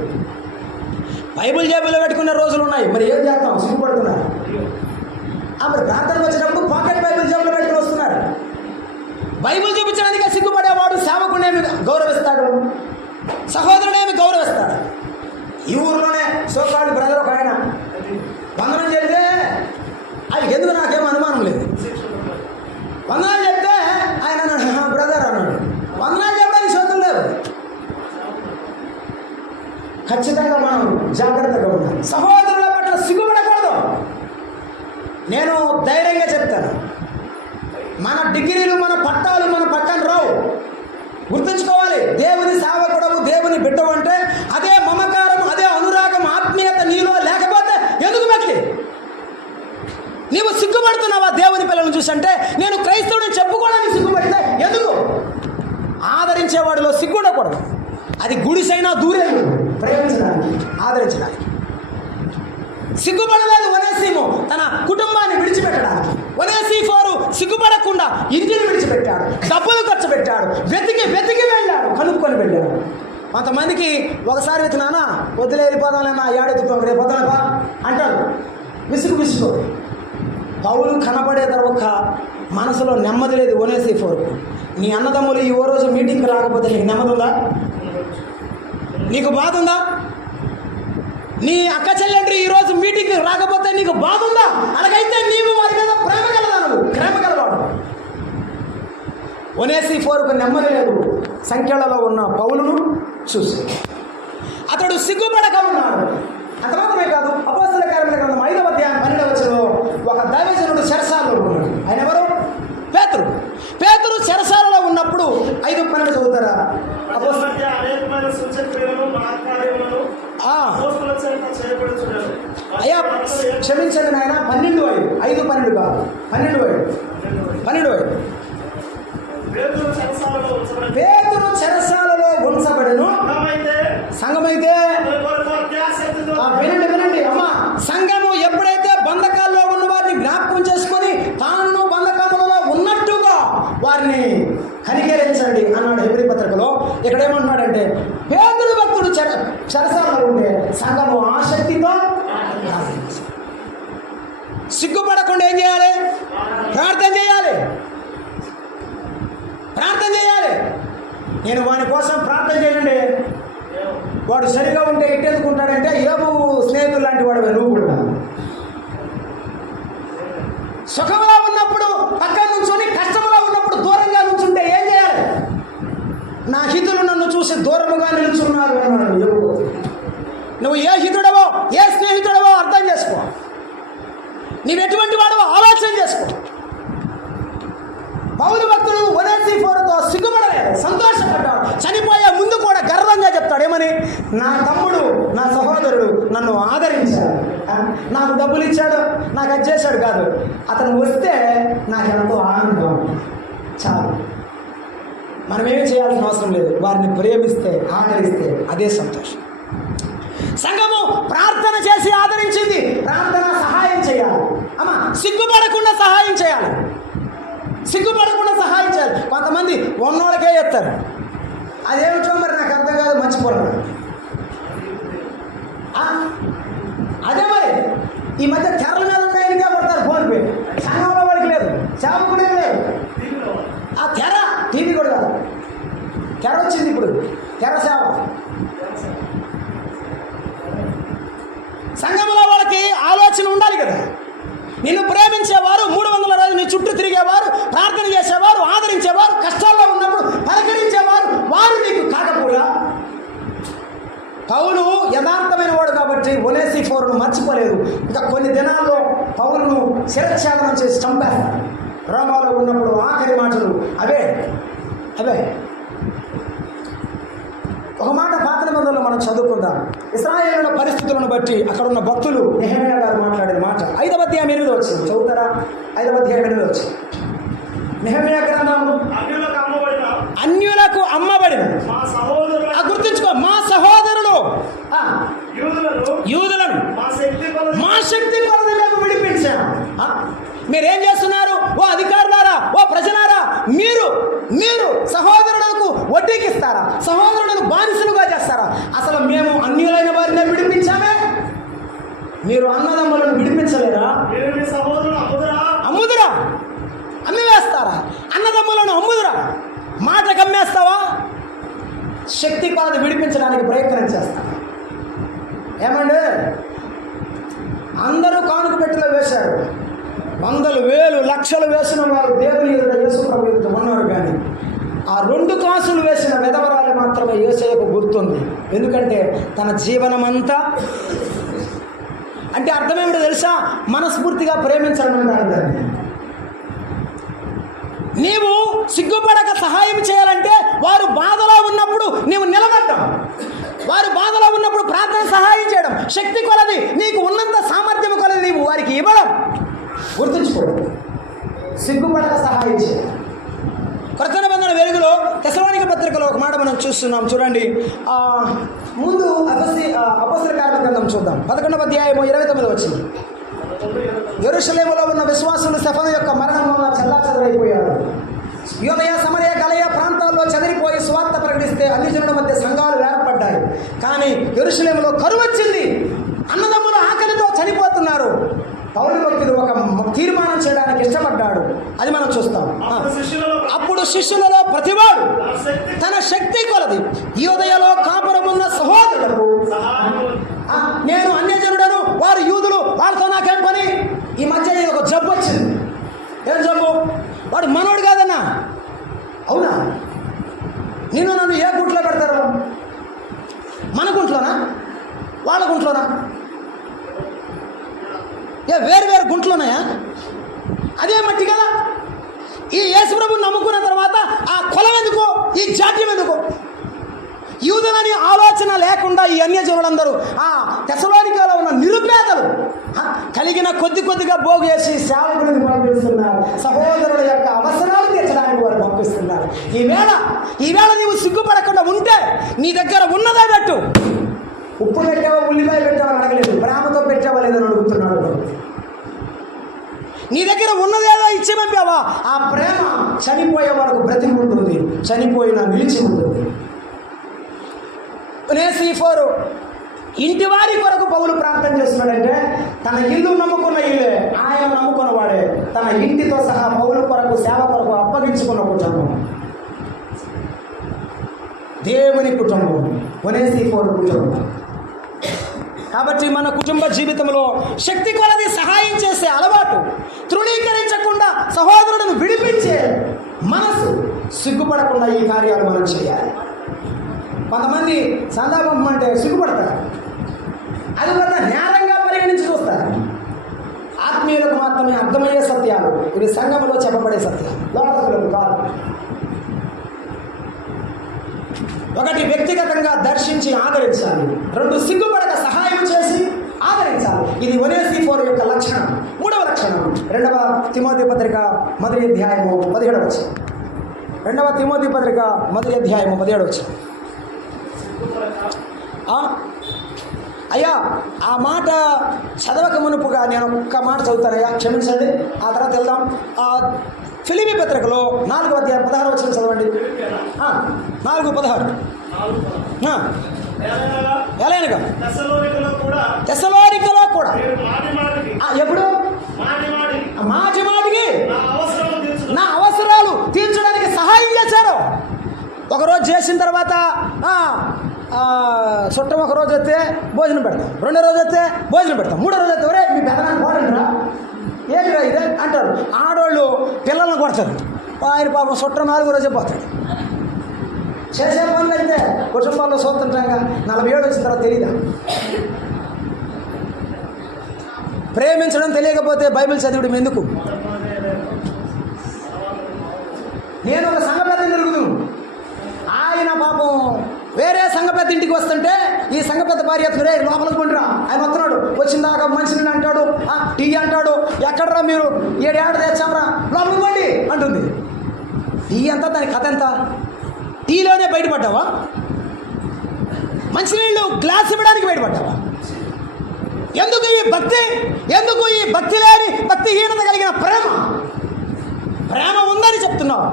బైబిల్ జేబులో పెట్టుకునే రోజులు ఉన్నాయి, మరి ఏం చేస్తాం? సిగ్గుపడుతున్నారు. మరి ప్రార్థనకు వచ్చినప్పుడు పాకెట్ బైబిల్ జేబులో పెట్టుకుని వస్తున్నారు. బైబిల్ చూపించడానికి సిగ్గుపడేవాడు సేవకుడేమి గౌరవిస్తాడు, సహోదరుడేమి గౌరవిస్తాడు. ఈ ఊరిలోనే సోకాడు బ్రదర్ ఒక ఆయన వందనం చెప్తే అది ఎందుకు నాకేం అనుమానం లేదు. వందనాలు చెప్తే ఆయన బ్రదర్ అన్నాడు. వందనాలు చెప్పడానికి సోదం లేదు. ఖచ్చితంగా మనం జాగ్రత్తగా ఉండాలి. సహోదరుల పట్ల సిగ్గుపడకూడదు. నేను ధైర్యంగా చెప్తాను, మన డిగ్రీలు, మన పట్టాలు మన పక్కన రావు. గుర్తుంచుకోవాలి, దేవుని సేవకుడవు, దేవుని బిడ్డవు అంటే అదే మమకారం, అదే అనురాగం, ఆత్మీయత నీలో లేకపోతే ఎందుకు మెక్కి? నీవు సిగ్గుపడుతున్నావా దేవుని పిల్లలను చూసి? అంటే నేను క్రైస్తవుడిని చెప్పుకోవడానికి సిగ్గుపడితే ఎందుకు? ఆదరించేవాడిలో సిగ్గుండకూడదు. అది గుడిసైనా దూరే ప్రేమించడానికి, ఆదరించడానికి. సిగ్గుపడలేదు ఒనేసిము తన కుటుంబాన్ని విడిచిపెట్టడానికి. ఒనేసిఫోరు సిగ్గుపడకుండా ఇంటిని విడిచిపెట్టాడు, డబ్బులు ఖర్చు పెట్టాడు, వెతికి వెళ్ళాడు, కనుక్కొని వెళ్ళాడు. కొంతమందికి ఒకసారి వెతినానా వదిలే వెళ్ళిపోదాంలేనా, ఏడెత్తుతాం రేపు వదలపా అంటారు. విసుగు. పౌలు కనబడే తర్వాత మనసులో నెమ్మది లేదు ఒనేసిఫోరు. నీ అన్నదమ్ములు ఈ ఓ రోజు మీటింగ్కి రాకపోతే నీకు నెమ్మది ఉందా? నీకు బాధ ఉందా? నీ అక్క చెల్లెండ్రి ఈరోజు మీటింగ్కి రాకపోతే నీకు బాధ ఉందా? అలాగైతే నీవు ఒనేసిఫోరుకు నెమ్మది లేదు. సంఖ్యలలో ఉన్న పౌలును చూసి అతడు సిగ్గుపడక ఉన్నాడు. అంత మాత్రమే కాదు, అపోస్తల కార్యముల గ్రంథం 5వ అధ్యాయం 12వ వచనంలో ఒక దైవజనుడు చెరసాలలో ఉన్నాడు. ఆయన ఎవరు? పేతురు చెరసాలలో ఉన్నప్పుడు 5:12 చదువుతారా? అయ్యా క్షమించండి నాయన, 12:5 కాదు, 12:5 పేతురు చెరసాలలో ఉంచబడెను. సంఘమైతే వినండి అమ్మా, సంఘము ఎప్పుడైతే బంధకాల్లో ఉన్న వారిని జ్ఞాపకం చేసుకొని తాను బంధకాలలో ఉన్నట్టుగా వారిని కనికరించండి అన్నాడు హెబ్రీ పత్రికలో. ఇక్కడ ఏమంటున్నాడంటే పేతురు భక్తుడు చెరసాలలో ఉంటే సంఘము ఆసక్తితో సిగ్గుపడకుండా ఏం చేయాలి? ప్రార్థన చేయాలి. నేను వాని కోసం ప్రార్థన చేయండి. వాడు సరిగా ఉంటే ఇట్టెందుకుంటాడంటే యోబు స్నేహితులు లాంటి వాడు నువ్వు కూడా. సుఖంలో ఉన్నప్పుడు పక్కన నుంచొని, కష్టంలో ఉన్నప్పుడు దూరంగా నుంచుంటే ఏం చేయాలి? నా హితులు నన్ను చూసి దూరముగా నిలుచున్నారు అన్నాడు యోబు. నువ్వు ఏ హితుడవో, ఏ స్నేహితుడవో అర్థం చేసుకో. నీవు ఎటువంటి వాడవో ఆలోచన చేసుకో. పౌలు భక్తుడు ఒనేసిఫోరుతో సిగ్గుపడలేదు, సంతోషపడ్డాడు. చనిపోయే ముందు కూడా గర్వంగా చెప్తాడు ఏమని? నా తమ్ముడు, నా సహోదరుడు నన్ను ఆదరించాడు, నాకు డబ్బులు ఇచ్చాడు, నాకు అది చేశాడు కాదు, అతను వస్తే నాకు ఎంతో ఆనందం. చాలు, మనం ఏమి చేయాల్సిన అవసరం లేదు. వారిని ప్రేమిస్తే, ఆదరిస్తే అదే సంతోషం. సంఘము ప్రార్థన చేసి ఆదరించింది. ప్రార్థన సహాయం చేయాలి. అమ్మ, సిగ్గుపడకుండా సహాయం చేయాలి. కొంతమంది ఉన్నోళ్ళకే చెప్తారు. అదేమిటో మరి నాకు అర్థం కాదు, మర్చిపోరు. అదే మరి ఈ మధ్య తెరల మీద ఉన్నాయనికే పడతారు. ఫోన్పే సంఘంలో వాడికి లేదు, సేవకుడే లేదు. ఆ తెర టీవీ కూడా కాదు, తెర వచ్చింది ఇప్పుడు, తెర సేవ. సంఘంలో వాళ్ళకి ఆలోచన ఉండాలి కదా. నిన్ను ప్రేమించేవారు, 300 రోజులు నీ చుట్టూ తిరిగేవారు, ప్రార్థన చేసేవారు, ఆదరించేవారు, కష్టాల్లో ఉన్నప్పుడు పలకరించేవారు, వారు నీకు కాకపోయా? పౌలు యథార్థమైన వాడు కాబట్టి ఒనేసిఫోరును మర్చిపోలేదు. ఇంకా కొన్ని దినాల్లో పౌలును శిరచ్ఛేదనం చేసి చంపేస్తారు. రోమాలో ఉన్నప్పుడు ఆఖరి మాటలు అవే. ఒక మాట పాత నిబంధనలో మనం చదువుకుందాం. ఇశ్రాయేలుల పరిస్థితులను బట్టి అక్కడ ఉన్న భక్తులు నెహెమ్యా గారు మాట్లాడిన మాట 5వ అధ్యాయం 8వ వచనం చదువుతారా? 5వ అధ్యాయం 8వ వచనం. నెహెమ్యా గ్రంథం అన్యులకు అమ్మబడిన, గుర్తుంచుకో, మా సహోదరులు యూదులను మా శక్తి కొలది మేము విడిపించాం. మీరేం చేస్తున్నారు? ఓ అధికారులారా, ఓ ప్రజలారా, మీరు సహోదరులకు వడ్డీకి ఇస్తారా? సహోదరులను బానిసలుగా చేస్తారా? అసలు మేము అన్యులైన వారిని విడిపించామే, మీరు అన్నదమ్ములను విడిపించలేరా? అమ్ముదురా, అమ్మివేస్తారా? అన్నదమ్ములను అమ్ముదురా, మాటకు అమ్మేస్తావా? శక్తి కొలది విడిపించడానికి ప్రయత్నం చేస్తావా? ఏమండి, అందరూ కానుక పెట్టిలో వేశారు. 100,000, 1,00,000 వేసిన వారు దేవుని ఎదుట, యేసు ప్రభు ఎదుట ఉన్నారు. కానీ ఆ 2 కాసులు వేసిన వెధవరాలు మాత్రమే యేసయ్యకు గుర్తుంది. ఎందుకంటే తన జీవనమంతా, అంటే అర్థమేమిటో తెలుసా? మనస్ఫూర్తిగా ప్రేమించడం అంటారు. నీవు సిగ్గుపడక సహాయం చేయాలంటే వారు బాధలో ఉన్నప్పుడు నీవు నిలబడటం, వారు బాధలో ఉన్నప్పుడు ప్రార్థన సహాయం చేయడం, శక్తి కొలది నీకు ఉన్నంత సామర్థ్యం కొలది నీవు వారికి ఇవ్వడం. గుర్తుంచుకోండి, సిగ్గుపడక సహాయం చేయాలి. కొత్త నిబంధన వెలుగులో తెసలోనిక పత్రికలో ఒక మాట మనం చూస్తున్నాం. చూడండి, ముందు అపోస్తల కార్యముల గ్రంథం చూద్దాం. 11వ అధ్యాయం 29వ వచనం. యెరూషలేములో ఉన్న విశ్వాసులు స్టెఫను యొక్క మరణం వల్ల చెల్లాచెదరైపోయారు. యూదయ, సమరయ, గలయ ప్రాంతాల్లో చెదిరిపోయి సువార్త ప్రకటిస్తే అన్ని జనుల మధ్య సంఘాలు ఏర్పడ్డాయి. కానీ యెరూషలేములో కరువు వచ్చింది. అన్నదమ్ములు ఆకలితో చనిపోతున్నారు. పౌలు భక్తుడు ఒక తీర్మానం చేయడానికి ఇష్టపడ్డాడు. అది మనం చూస్తాం. అప్పుడు శిష్యులలో ప్రతివాడు తన శక్తి కొలది యూదయలో కాపురమున్న సహోదరులకు, నేను అన్యజనుడను, వారు యూదులు, వాళ్ళతో నాకేం పని? ఈ మధ్య ఒక జబ్బు వచ్చింది. ఏం జబ్బు? వాడు మనోడు కాదన్నా, అవునా? నన్ను ఏ గుంట్లో పెడతారు? మన గుంట్లోనా, వాళ్ళ గుంట్లోనా? వేరు వేరు గుంట్లు ఉన్నాయా? అదే మట్టి కదా. ఈ యేసుప్రభుని నమ్ముకున్న తర్వాత ఆ కులం ఎందుకు, ఈ జాడ్యం ఎందుకు? యూదులని ఆలోచన లేకుండా ఈ అన్యజనులందరూ ఆ తెసలోనికలో ఉన్న నిరుపేదలు కలిగిన కొద్దిగా పోగు చేసి సేవకులను పంపిస్తున్నారు. సహోదరుల యొక్క అవసరాలు తీర్చడానికి వారు పంపిస్తున్నారు. ఈవేళ నీవు సిగ్గుపడకుండా ఉంటే నీ దగ్గర ఉన్నదే పెట్టు. ఉప్పు పెట్టావా, ఉల్లిపాయ పెట్టావని అడగలేదు, ప్రేమతో పెట్టావా లేదని అడుగుతున్నాడు. నీ దగ్గర ఉన్నదేదో ఇచ్చి పంపావా, ఆ ప్రేమ చనిపోయే వరకు బ్రతికి ఉంటుంది, చనిపోయినా నిలిచి ఉంటుంది. ఒనేసిఫోరు ఇంటి వారి కొరకు పౌలు ప్రార్థన చేస్తున్నాడంటే తన ఇల్లు నమ్ముకున్న ఇల్లే, ఆయన నమ్ముకున్న వాడే, తన ఇంటితో సహా పౌలు కొరకు సేవ కొరకు అప్పగించుకున్న కుటుంబం దేవుని కుటుంబం, ఒనేసిఫోరు కుటుంబం. కాబట్టి మన కుటుంబ జీవితంలో శక్తి కొలది సహాయం చేసే అలవాటు, తృణీకరించకుండా సహోదరులను విడిపించే మనసు, సిగ్గుపడకుండా ఈ కార్యాలు మనం చేయాలి. కొంతమంది సందర్భం అంటే సిగ్గుపడతారు, అది కొంత నేరంగా పరిగణించి చూస్తారు. ఆత్మీయులకు మాత్రమే అర్థమయ్యే సత్యాలు ఇవి, సంఘంలో చెప్పబడే సత్యాలు, లోకస్తులకు కాదు. ఒకటి, వ్యక్తిగతంగా దర్శించి ఆదరించాలి. రెండు, సిగ్గుపడక సహాయం చేసి ఆదరించాలి. ఇది ఒనేసిఫోరు యొక్క లక్షణం. మూడవ లక్షణం 2వ తిమోతి పత్రిక 1వ అధ్యాయము 17వ వచనం. 2వ తిమోతి పత్రిక 1వ అధ్యాయము 17వ వచనం. అయ్యా, ఆ మాట చదవక మునుపుగా నేను ఒక్క మాట చదువుతానయ్యా, క్షమించండి, ఆ తర్వాత వెళ్దాం. ఫిలిప్పీ పత్రికలో 4వ అధ్యాయం 16వ వచనం చదవండి. 4:16. ఎలాగనగా తెస్సలోనికలో కూడా ఎప్పుడు మాటి మాటికి నా అవసరాలు తీర్చడానికి సహాయం చేశారు. ఒకరోజు చేసిన తర్వాత చుట్టం ఒక రోజు వస్తే భోజనం పెడతాం, రెండో రోజు వస్తే భోజనం పెడతాం, మూడో రోజు వస్తే ఒరే మీ పెదనాన్ని పోరండిరా, ఏమిరా ఇదే అంటారు. ఆడవాళ్ళు పిల్లలను కొడతారు. ఆయన పాపం చుట్టం 4వ రోజే పోతాడు. చేసే పనులు అయితే కుటుంబాల్లో స్వతంత్రంగా 40 ఏళ్ళు వచ్చిన తర్వాత తెలీదా? ప్రేమించడం తెలియకపోతే బైబిల్ చదివడం ఎందుకు? నేను ఒక సంఘ పెద్ద తిరుగుతున్నాను, ఆయన పాపం వేరే సంఘ పెద్ద ఇంటికి వస్తుంటే ఈ సంఘ పెద్ద భార్య రే లోపలికి కొండిరా, ఆయన వస్తున్నాడు, వచ్చిన దాకా మంచినీళ్ళు అంటాడు, టీ అంటాడు, ఎక్కడరా మీరు 7 ఏళ్ళు తెచ్చామరా లోపలికి కొండి అంటుంది. టీ అంతా దాని కథ ఎంత? టీలోనే బయటపడ్డావా? మంచినీళ్ళు గ్లాస్ ఇవ్వడానికి బయటపడ్డావా? ఎందుకు ఈ భక్తి? ఎందుకు ఈ భక్తి లేని, భక్తిహీనత కలిగిన ప్రేమ ఉందని చెప్తున్నావు.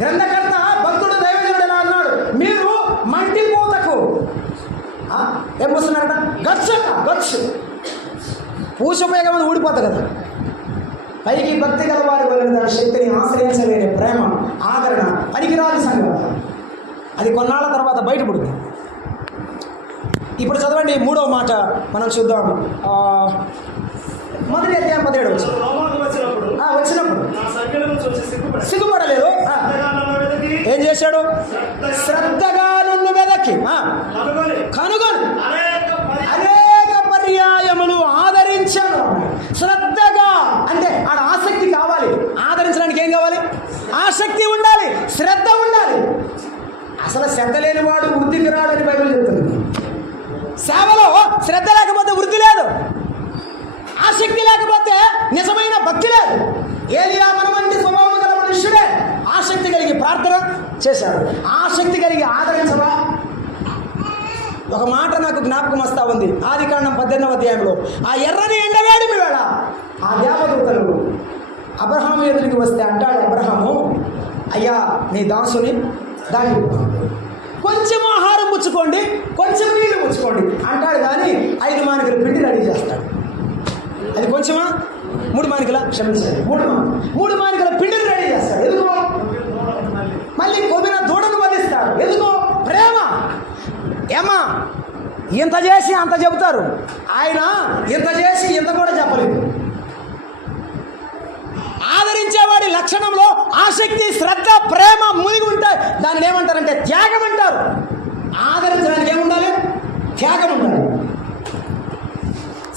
గ్రంథకర్త భక్తుడు దైవజనుడు ఎలా అన్నాడు? మీరు మంటి పూతకు ఏం పోస్తున్నారట? గచ్చు పూసపేగమని ఊడిపోతా కదా. పైకి భక్తి గల వారి వల్ల శక్తిని ఆశ్రయించలేని ప్రేమ, ఆదరణ పనికిరాని సంఘం. అది కొన్నాళ్ళ తర్వాత బయటపడుతుంది. ఇప్పుడు చదవండి 3వ మాట మనం చూద్దాం. 1వ అధ్యాయం 17వ వచ్చినప్పుడు సిగ్గుపడలేదు. ఏం చేశాడు? శ్రద్ధగా నన్ను వెదకి కనుగొని అనేక పర్యాయములు ఆదరించాను. శ్రద్ధగా అంటే ఆడ ఆసక్తి కావాలి. ఆదరించడానికి ఏం కావాలి? ఆసక్తి ఉండాలి, శ్రద్ధ ఉండాలి. అసలు శ్రద్ధ లేని వాడు వృద్ధికి రాడని బైబిల్ చెప్తుంది. సేవలో శ్రద్ధ లేకపోతే వృద్ధి లేదు, ఆసక్తి లేకపోతే నిజమైన భక్తి లేదు. ఏలియా మనవంటి స్వభావం గల మనుష్యుడే ఆసక్తి కలిగి ప్రార్థన చేశాడు. ఆసక్తి కలిగి ఆదరించవా? ఒక మాట నాకు జ్ఞాపకం వస్తూ ఉంది. ఆదికాండం 18వ అధ్యాయంలో ఆ ఎర్రని ఎండవేడిమి వేళ ఆ దేవదూతలు అబ్రహాము ఎదురికి వస్తే అంటాడు అబ్రహాము, అయ్యా నీ దాసుని దాని కొంచెం ఆహారం పుచ్చుకోండి, కొంచెం నీళ్ళు పుచ్చుకోండి అంటాడు. కానీ 5 మానికల పిండి రెడీ చేస్తాడు. అది కొంచెమా? 3 మానికల క్షమించాలి 3 మానికల పిండిని రెడీ చేస్తాడు. ఎందుకో? మళ్ళీ కొమ్మిన దూడను వధిస్తాడు. ఎందుకో? ప్రేమ. ఏమా ఇంత చేసి అంత చెబుతారు, ఆయన ఇంత చేసి ఇంత కూడా చెప్పలేదు. ఆదరించేవాడి లక్షణంలో ఆశ ఆసక్తి, శ్రద్ధ, ప్రేమ మునిగి ఉంటే దాన్ని ఏమంటారంటే త్యాగం అంటారు. ఆదరించడానికి ఏముండాలి? త్యాగం ఉండాలి.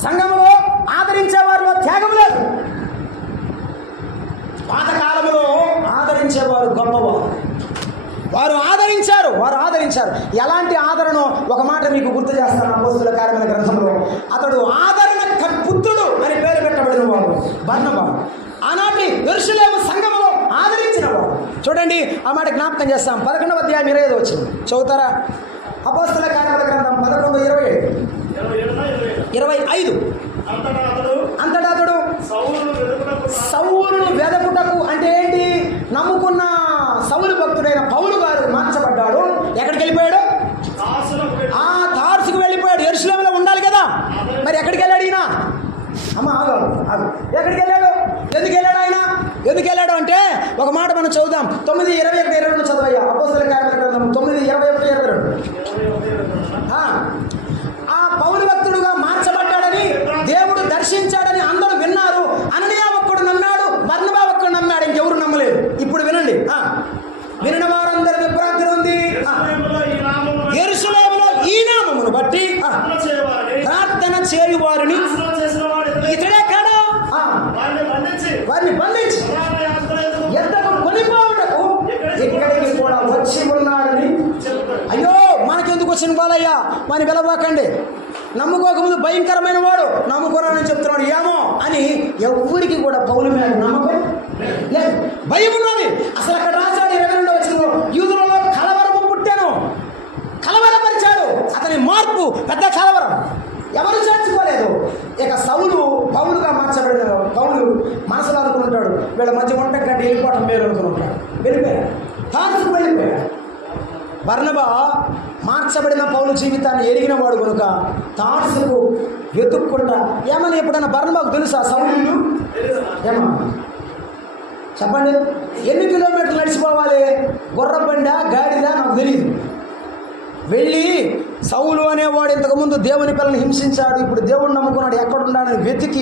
సంఘంలో ఆదరించే వారిలో త్యాగం లేదు. పాతకాలంలో ఆదరించేవారు గొప్పవారు. వారు ఆదరించారు. ఎలాంటి ఆదరణ? ఒక మాట మీకు గుర్తు చేస్తాను. అపోస్తలుల కార్యముల గ్రంథంలో అతడు ఆదరణ పుత్రుడు అని పేరు పెట్టబడిన వాడు బర్నబా. ఆనాటి యెరూషలేము సంఘములో ఆదరించిన వాడు. చూడండి, ఆ మాట జ్ఞాపకం చేస్తాం. 11వ అధ్యాయం 25 వచ్చింది, చదువుతారా? అపోస్తలుల కార్యముల గ్రంథం 11:25. అంతటా అతడు సౌలును వెదకుటకు, అంటే ఏంటి? నమ్ముకున్న సౌలు భక్తుడైన పౌలు గారు మార్చబడ్డాడు. ఎక్కడికి వెళ్ళిపోయాడు? తార్సుకు వెళ్ళిపోయాడు. యెరూషలేములో ఉండాలి కదా, మరి ఎక్కడికి వెళ్ళాడు ఈయన? ఎక్కడికి వెళ్ళాడు? ఎందుకు వెళ్ళాడు ఆయన? ఎందుకు వెళ్ళాడు అంటే ఒక మాట మనం చదువుదాం. 9:21-22 చదవయ్యా. అపోస్తలుల కార్యముల గ్రంథం 9:21-22. ఆ పౌలు భక్తుడుగా మార్చబడ్డాడని, దేవుడు దర్శించాడని అందరూ విన్నారు. అననీయ ఒక్కడు నమ్మాడు, బర్నబా ఒక్కడు నమ్మాడు, ఇంకెవరు నమ్మలేదు. ఇప్పుడు వినండి, వినిన వారందరూ విభ్రాంతి ఉంది. యెరూషలేములో ఈ నామమును బట్టి ప్రార్థన చేయువారిని ఇతడే కాడా వారిని బంధించి ఎంతకు కొనిపోవుటకు ఇక్కడికి కూడా వచ్చి ఉన్నాడని. అయ్యో, మనకెందుకు వచ్చిన బాలయ్య, మన పిలవకండి. నమ్ముకోకముందు భయంకరమైన వాడు, నమ్ముకోనని చెప్తున్నాడు ఏమో అని ఎవరికి కూడా పౌలు మీద నమ్మకం లేదు, భయం ఉన్నది. అసలు అక్కడ రాశాడు 22వ వచనంలో, యూదులలో కలవరము పుట్టాను, కలవరపరిచాడు. అతని మార్పు పెద్ద కలవరం, ఎవరు చేర్చుకోలేదు. ఇక సౌలు పౌలుగా మార్చబడిన పౌలు మనసులో అనుకుంటాడు, వీళ్ళ మధ్య వంట గడ్డి వెళ్ళిపోవటం పేరు అనుకుంటాడు. వెళ్ళిపోయాడు, తార్సుకు వెళ్ళిపోయాడు. బర్నబా మార్చబడిన పౌలు జీవితాన్ని ఎరిగిన వాడు కనుక తార్సుకు వెతుక్కుంటా. ఏమని ఎప్పుడైనా బర్నబాకు తెలుసా సౌలు? ఏమన్నా చెప్పండి, ఎన్ని కిలోమీటర్లు నడిచిపోవాలి? గుర్రబండా గాడిదా నాకు తెలియదు. వెళ్ళి సౌలు అనేవాడు ఇంతకుముందు దేవుని పిల్లని హింసించాడు, ఇప్పుడు దేవుడు నమ్ముకున్నాడు, ఎక్కడున్నాడని వెతికి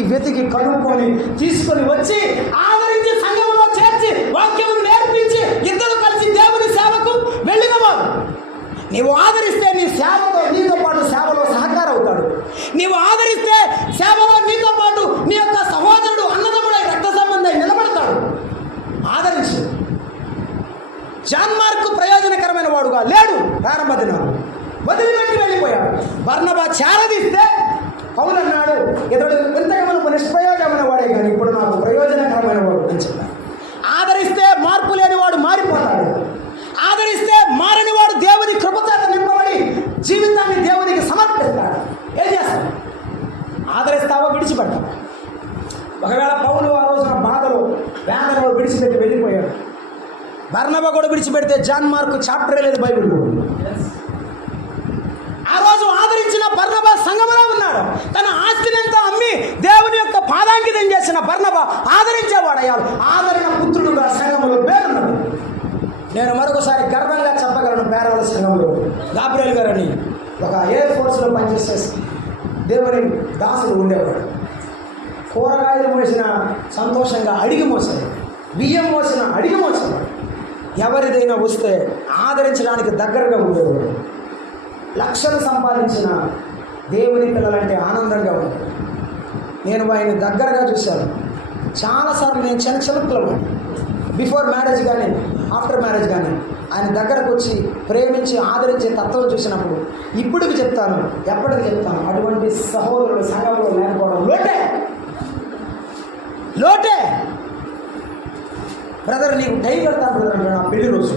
కనుక్కొని తీసుకొని వచ్చి ఆదరించి సంఘంలో చేర్చి వాక్యమును నేర్పించి ఇద్దరు కలిసి దేవుని సేవకు వెళ్ళినవాడు. నీవు ఆదరిస్తే నీ సేవతో నీతో పాటు సేవలో సహకారం అవుతాడు. నీవు ఆదరిస్తే సేవలో నీతో పాటు నీ యొక్క సహోదరుడు, అన్నదమ్ముడై, రక్త సంబంధం నిలబడతాడు. ఆదరించు. జాన్ మార్కు ప్రయోజనకరమైన వాడుగా లేడు. ప్రారంభ దినాలు వదిలిపెట్టి వెళ్ళిపోయాడు. బర్నబా చేరదీస్తే పౌలు అన్నాడు, ఇతడు ఇంతకమునకు నిష్ప్రయోజనమైన వాడే కానీ ఇప్పుడు నాకు ప్రయోజనకరమైన వాడు అని చెప్పాడు. ఆదరిస్తే మార్పు లేని వాడు మారిపోతాడు. ఆదరిస్తే మారని వాడు దేవుని కృపచేత నింపబడి జీవితాన్ని దేవునికి సమర్పిస్తాడు. ఏం చేస్తాడు? ఆదరిస్తావా, విడిచిపెడతావా? ఒకవేళ పౌలు ఆ రోజున బాధలో వేదనలో విడిచిపెట్టి వెళ్ళిపోయాడు. బర్నబా కూడా విడిచిపెడితే జాన్ మార్కు చాప్టరే లేదు బైబిల్. ఆ రోజు ఆదరించిన బర్నబా సంఘములో ఉన్నాడు. తన ఆస్తినంతా అమ్మి దేవుని యొక్క పాదాంకితం చేసిన బర్నబా ఆదరించేవాడయ్యాడు. ఆదరణ పుత్రుడుగా సంఘములో పేరున్నాడు. నేను మరొకసారి గర్వంగా చెప్పగలను, పేరవల సంఘంలో గాబ్రియల్ గారని ఒక ఎయిర్ ఫోర్స్లో పనిచేసే దేవుని దాసుడు ఉండేవాడు. కూరగాయలు మోసిన సంతోషంగా అడిగి మోసాడు, బియ్యం మోసిన అడిగి మోసాడు. ఎవరిదైనా వస్తే ఆదరించడానికి దగ్గరగా ఉండేవాడు. లక్షలు సంపాదించిన దేవుని పిల్లలంటే ఆనందంగా ఉంటుంది. నేను ఆయన దగ్గరగా చూశాను చాలాసార్లు. నేను చిన్నపిల్లలు బిఫోర్ మ్యారేజ్ కానీ ఆఫ్టర్ మ్యారేజ్ కానీ ఆయన దగ్గరకు వచ్చి ప్రేమించి ఆదరించే తత్వం చూసినప్పుడు ఇప్పటికి చెప్తాను, ఎప్పటికి చెప్తాను, అటువంటి సహోదరులు సంఘంలో లేకపోవడం లోటే. బ్రదర్ నీకు టై కడతాను బ్రదర్ అంటే నా పెళ్లి రోజు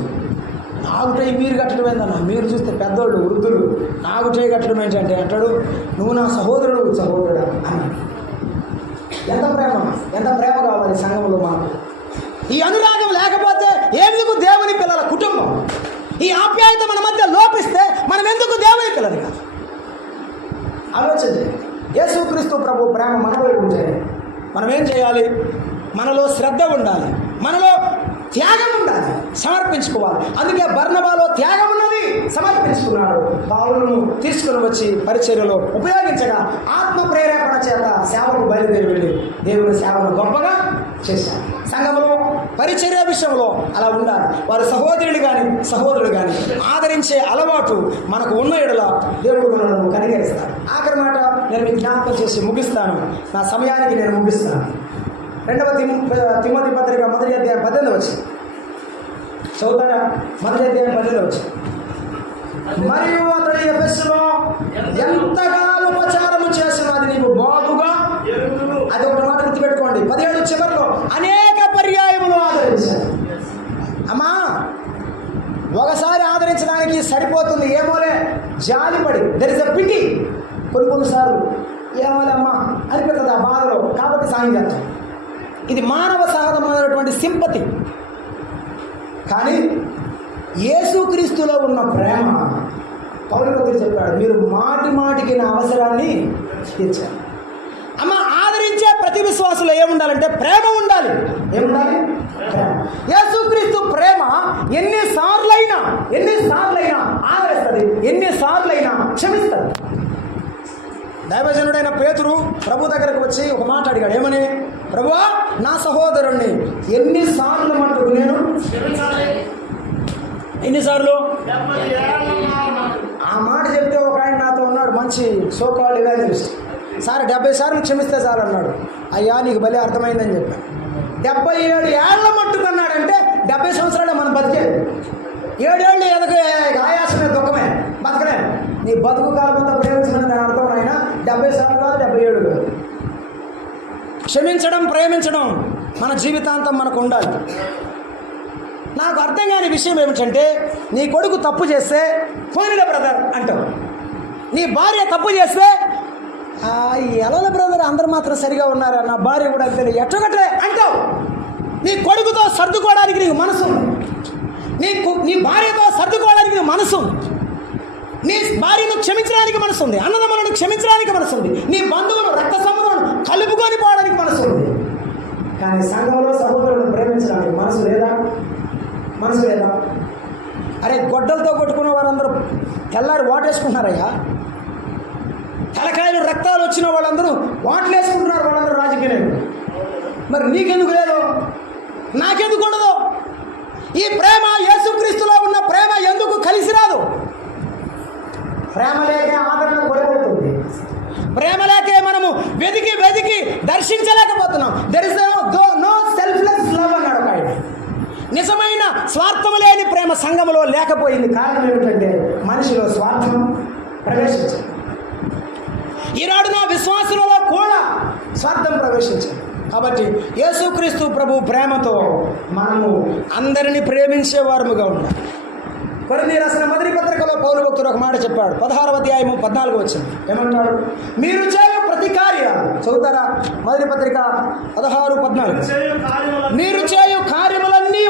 నాకు టై మీరు కట్టడం ఏందన్నా, మీరు చూస్తే పెద్దోళ్ళు వృద్ధులు నాకు టై కట్టడం ఏంటంటే అంటాడు, నువ్వు నా సహోదరుడా అన్నాడు. ఎంత ప్రేమ కావాలి సంఘంలో మాకు. ఈ అనురాగం లేకపోతే ఎందుకు దేవుని పిల్లల కుటుంబం? ఈ ఆప్యాయత మన మధ్య లోపిస్తే మనం ఎందుకు దేవుని పిల్లలు కాదు? ఆలోచించండి. యేసుక్రీస్తు ప్రభు ప్రేమ మనలో ఉంటే మనం ఏం చేయాలి? మనలో శ్రద్ధ ఉండాలి, మనలో త్యాగం ఉండాలి, సమర్పించుకోవాలి. అందుకే బర్నబాలో త్యాగం ఉన్నది, సమర్పించుకున్నాడు. పౌలును తీసుకుని వచ్చి పరిచర్యలో ఉపయోగించగా ఆత్మ ప్రేరేపణ చేత సేవకు బయలుదేరి వెళ్ళి దేవుని సేవను గొప్పగా చేశాడు. సంఘంలో పరిచర్య విషయంలో అలా ఉండాలి. వారి సహోదరుడు కానీ ఆదరించే అలవాటు మనకు ఉన్న ఎడల దేవుడు మనల్ని కనికరిస్తాడు. ఆఖరి మాట నేను మీకు జ్ఞాపకం చేసి ముగిస్తాను. నా సమయానికి నేను ముగిస్తాను. 2వ తిమోతి పత్రిక 1వ అధ్యాయం 18 వచ్చి చదువుతారా? 1వ అధ్యాయం 18 వచ్చి, మరియు అతడు ఎఫెసులో ఎంతగా ఉపచారము చేసిన అది నీకు బాగుగా, అది ఒక మాట గుర్తుపెట్టుకోండి, 17 చివరిలో అనేక పర్యాయములు ఆదరించారు. అమ్మా, ఒకసారి ఆదరించడానికి సరిపోతుంది, ఏమోలే జాలిపడి దెర్ ఇస్ ఎ పిటి. కొన్నిసార్లు ఏమోలే అమ్మా అనిపిస్తుంది ఆ బాధలో, కాబట్టి సాయం చేస్తాం. ఇది మానవ సహజమైనటువంటి సింపతి. కానీ యేసుక్రీస్తులో ఉన్న ప్రేమ, పౌలు భక్తుడు చెప్పాడు, మీరు మాటికి నా అవసరాన్ని తీర్చారు. అమ్మ, ఆదరించే ప్రతి విశ్వాసులో ఏముండాలంటే ప్రేమ ఉండాలి. ఏముండాలి? ప్రేమ. యేసుక్రీస్తు ప్రేమ ఎన్నిసార్లైనా ఆదరిస్తుంది, ఎన్నిసార్లైనా క్షమిస్తుంది. దైవజనుడైన పేతురు ప్రభు దగ్గరకు వచ్చి ఒక మాట అడిగాడు. ఏమని? ప్రభువా, నా సహోదరుణ్ణి ఎన్నిసార్లు మట్టుకు నేను, ఎన్నిసార్లు? ఆ మాట చెప్తే ఒక ఆయన నాతో ఉన్నాడు, మంచి సోకాల్డ్ ఎవాంజలిస్ట్. సార్ 70 సార్లు క్షమిస్తే సార్ అన్నాడు. అయ్యా, నీకు భలే అర్థమైందని చెప్పాను. 77 ఏళ్ల మట్టుకు అన్నాడంటే 70 సంవత్సరాలు మనం బతికేది. 7 ఏళ్ళు ఎదగ ఆయాసమే, దుఃఖమే, బతకలే. నీ బతుకు కాలం అంతా ప్రేమించమని దాని అర్థం ఆయన 70 సార్లు కాదు, 77 కాదు. క్షమించడం, ప్రేమించడం మన జీవితాంతం మనకు ఉండాలి. నాకు అర్థం కాని విషయం ఏమిటంటే, నీ కొడుకు తప్పు చేస్తే పోనీలే బ్రదర్ అంటావు. నీ భార్య తప్పు చేస్తే ఎలా బ్రదర్ అందరు మాత్రం సరిగా ఉన్నారా, నా భార్య కూడా అంతే ఎట్టగట్లే అంటావు. నీ కొడుకుతో సర్దుకోవడానికి నీకు మనసు, నీ భార్యతో సర్దుకోవడానికి నీకు మనసు, నీ భార్యను క్షమించడానికి మనసు ఉంది, అన్నదమ్ములను క్షమించడానికి మనసు ఉంది, నీ బంధువులు రక్త సంబంధులను కలుపుకొని పోవడానికి మనసు ఉంది. కానీ సంఘంలో సహోదరులను ప్రేమించడానికి మనసు లేదా? అరే, గొడ్డలతో కొట్టుకున్న వారందరూ తెల్లారి వాటేసుకుంటున్నారయ్యా. తలకాయలు రక్తాలు వచ్చిన వాళ్ళందరూ వాటలు వేసుకుంటున్నారు, వాళ్ళందరూ రాజకీయాలు. మరి నీకెందుకు లేదు? నాకెందుకు ఉండదు? ఈ ప్రేమ, యేసుక్రీస్తులో ఉన్న ప్రేమ ఎందుకు కలిసి రాదు? ప్రేమ లేకే ఆదరణ కొరబడుతుంది. ప్రేమ లేకే మనము వెతికి దర్శించలేకపోతున్నాం. There is no selfless love అన్నాడు ఒక ఆయన. నిజమైన స్వార్థం లేని ప్రేమ సంఘములో లేకపోయింది. కారణం ఏమిటంటే మనిషిలో స్వార్థం ప్రవేశించింది. ఈనాడు నా విశ్వాసులలో కూడా స్వార్థం ప్రవేశించింది. కాబట్టి యేసుక్రీస్తు ప్రభు ప్రేమతో మనము అందరినీ ప్రేమించేవారముగా ఉండాలి. కొరింథీ రాసిన మొదటి పత్రికలో పౌలు భక్తుడు ఒక మాట చెప్పాడు. 16వ అధ్యాయము 14 వచ్చింది. ఏమంటాడు? మీరు చేయు ప్రతి కార్యాలు, చదువుతారా? మొదటి పత్రిక 16:14. మీరు చేయు కార్యములన్నీ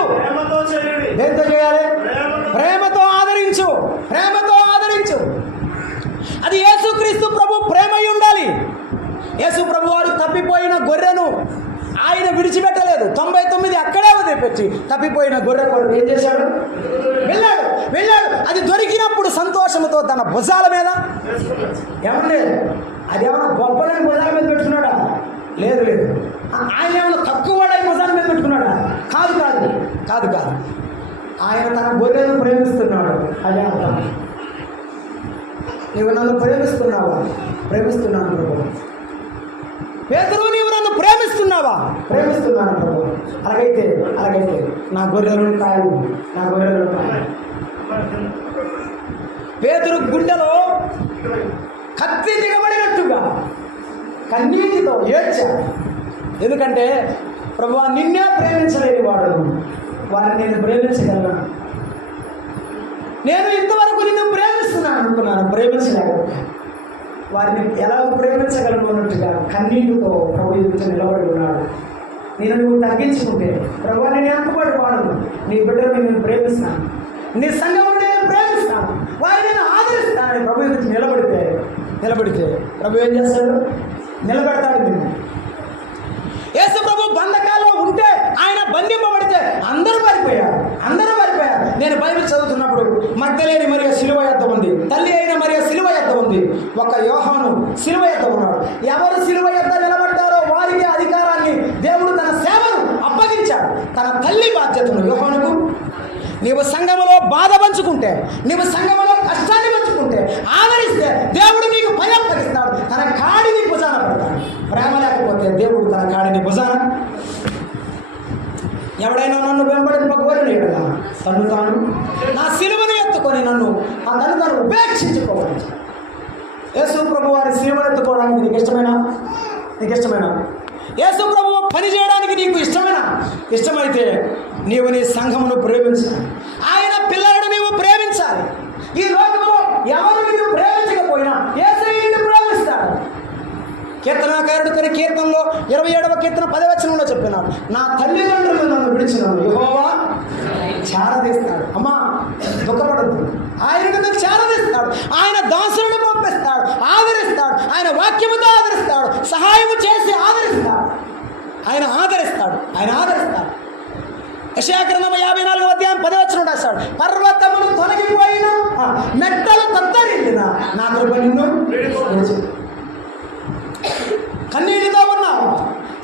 దేంతో చేయాలి? ప్రేమతో ఆదరించు. అది యేసుక్రీస్తు ప్రభు ప్రేమ అయి ఉండాలి. యేసు ప్రభు వారు తప్పిపోయిన గొర్రెను ఆయన విడిచిపెట్టలేదు. 99 అక్కడే వదిలిపెట్టి తప్పిపోయిన గొర్రె కొరకు ఏం చేశాడు? వెళ్ళాడు. అది దొరికినప్పుడు సంతోషంతో తన భుజాల మీద, ఏమలేదు, అది ఏమన్నా గొప్పలని భుజాల మీద పెట్టుకున్నాడా? లేదు. ఆయన ఏమన్నా తక్కువడై భుజాల మీద పెట్టుకున్నాడా? కాదు. ఆయన తన గొర్రెను ప్రేమిస్తున్నాడు. అదే అర్థం. నీవు నన్ను ప్రేమిస్తున్నావా? ప్రేమిస్తున్నాను ప్రభు. పేతురు, నీవు నన్ను ప్రేమిస్తున్నావా? ప్రేమిస్తున్నాను ప్రభు. అలాగైతే నా గొర్రెలను కాదు. పేతురు గుండెలో కత్తి దిగబడినట్టుగా కన్నీటితో ఏడ్చాడు. ఎందుకంటే ప్రభువా, నిన్నే ప్రేమించలేని వాడు వారిని నేను ప్రేమించగలను. నేను ఇంతవరకు నిన్ను ప్రేమిస్తున్నాను అనుకున్నాను, ప్రేమించలేకపోయాను. వారిని ఎలా ప్రేమించగలను అన్నట్టుగా కన్నీటితో ప్రభు ఎదుట నిలబడి ఉన్నాడు. నువ్వు తగ్గించుకుంటే, ప్రభువా, నేను అందుబాటు వాడను, నీ బిడ్డలు నేను ప్రేమిస్తాను, నీ సంఘం నేను ప్రేమిస్తాను, వారిని నేను ఆదరిస్తానని ప్రభు ఎదుట నిలబడితే ప్రభు ఏం చేస్తాడు? నిలబెడతాడు నిన్ను. యేసు ప్రభు బంధకాల్లో ఉంటే, ఆయన బంధింపబడితే అందరూ పారిపోయారు. నేను బైబిల్ చదువుతున్నప్పుడు మగ్దలేని మరియ సిలువ యొద్ద ఉంది, తల్లి అయిన మరియ సిలువ యొద్ద ఉంది, ఒక యోహాను సిలువ యొద్ద ఉన్నాడు. ఎవరు సిలువ యొద్ద నిలబడ్డారో వారికి అధికారాన్ని దేవుడు తన సేవను అప్పగించాడు. తన తల్లి బాధ్యతను యోహానుకు, నీవు సంఘములో బాధ పంచుకుంటే, నీవు సంఘములో కష్టాన్ని పంచుకుంటే, ఆదరిస్తే దేవుడు నీకు భయం కలిగిస్తాడు. తన కాడిని భుజాన పెడతాడు. ప్రేమ లేకపోతే దేవుడు తన కాడిని భుజాన, ఎవడైనా నన్ను వెంబడింపకోరిన ఎడల తను తాను నా సిలువను ఎత్తుకొని నన్ను ఉపేక్షించుకోవాలి. యేసు ప్రభు వారి సిలువను ఎత్తుకోవడానికి నీకు ఇష్టమేనా? యేసు ప్రభు పని చేయడానికి నీకు ఇష్టమైతే నీవు నీ సంఘమును ప్రేమించాలి. ఆయన పిల్లలను నీవు ప్రేమించాలి. ఈ లోకంలో ఎవరు నీవు ప్రేమించకపోయినా యేసయ్యను ప్రేమిస్తాడు. కీర్తనాకారుడు కొన్ని కీర్తనలో 27వ కీర్తన 10వ వచనంలో చెప్పినాడు, నా తల్లిదండ్రులు నన్ను విడిచినాను, యెహోవా చేరదీస్తాడు. అమ్మా దుఃఖపడద్దు, ఆయన నిన్ను చేరదీస్తాడు. ఆయన దాసులను పంపిస్తాడు, ఆదరిస్తాడు. ఆయన వాక్యముతో ఆదరిస్తాడు, సహాయము చేసి ఆదరిస్తాడు. ఆయన ఆదరిస్తాడు. యెషయా గ్రంథం 54వ అధ్యాయం 10వ వచనం రాశాడు, పర్వతములు తొలగిపోయినా మెట్టలు తత్తరిల్లినా నా కృప నిన్ను విడిచి. కన్నీటితో ఉన్నావా,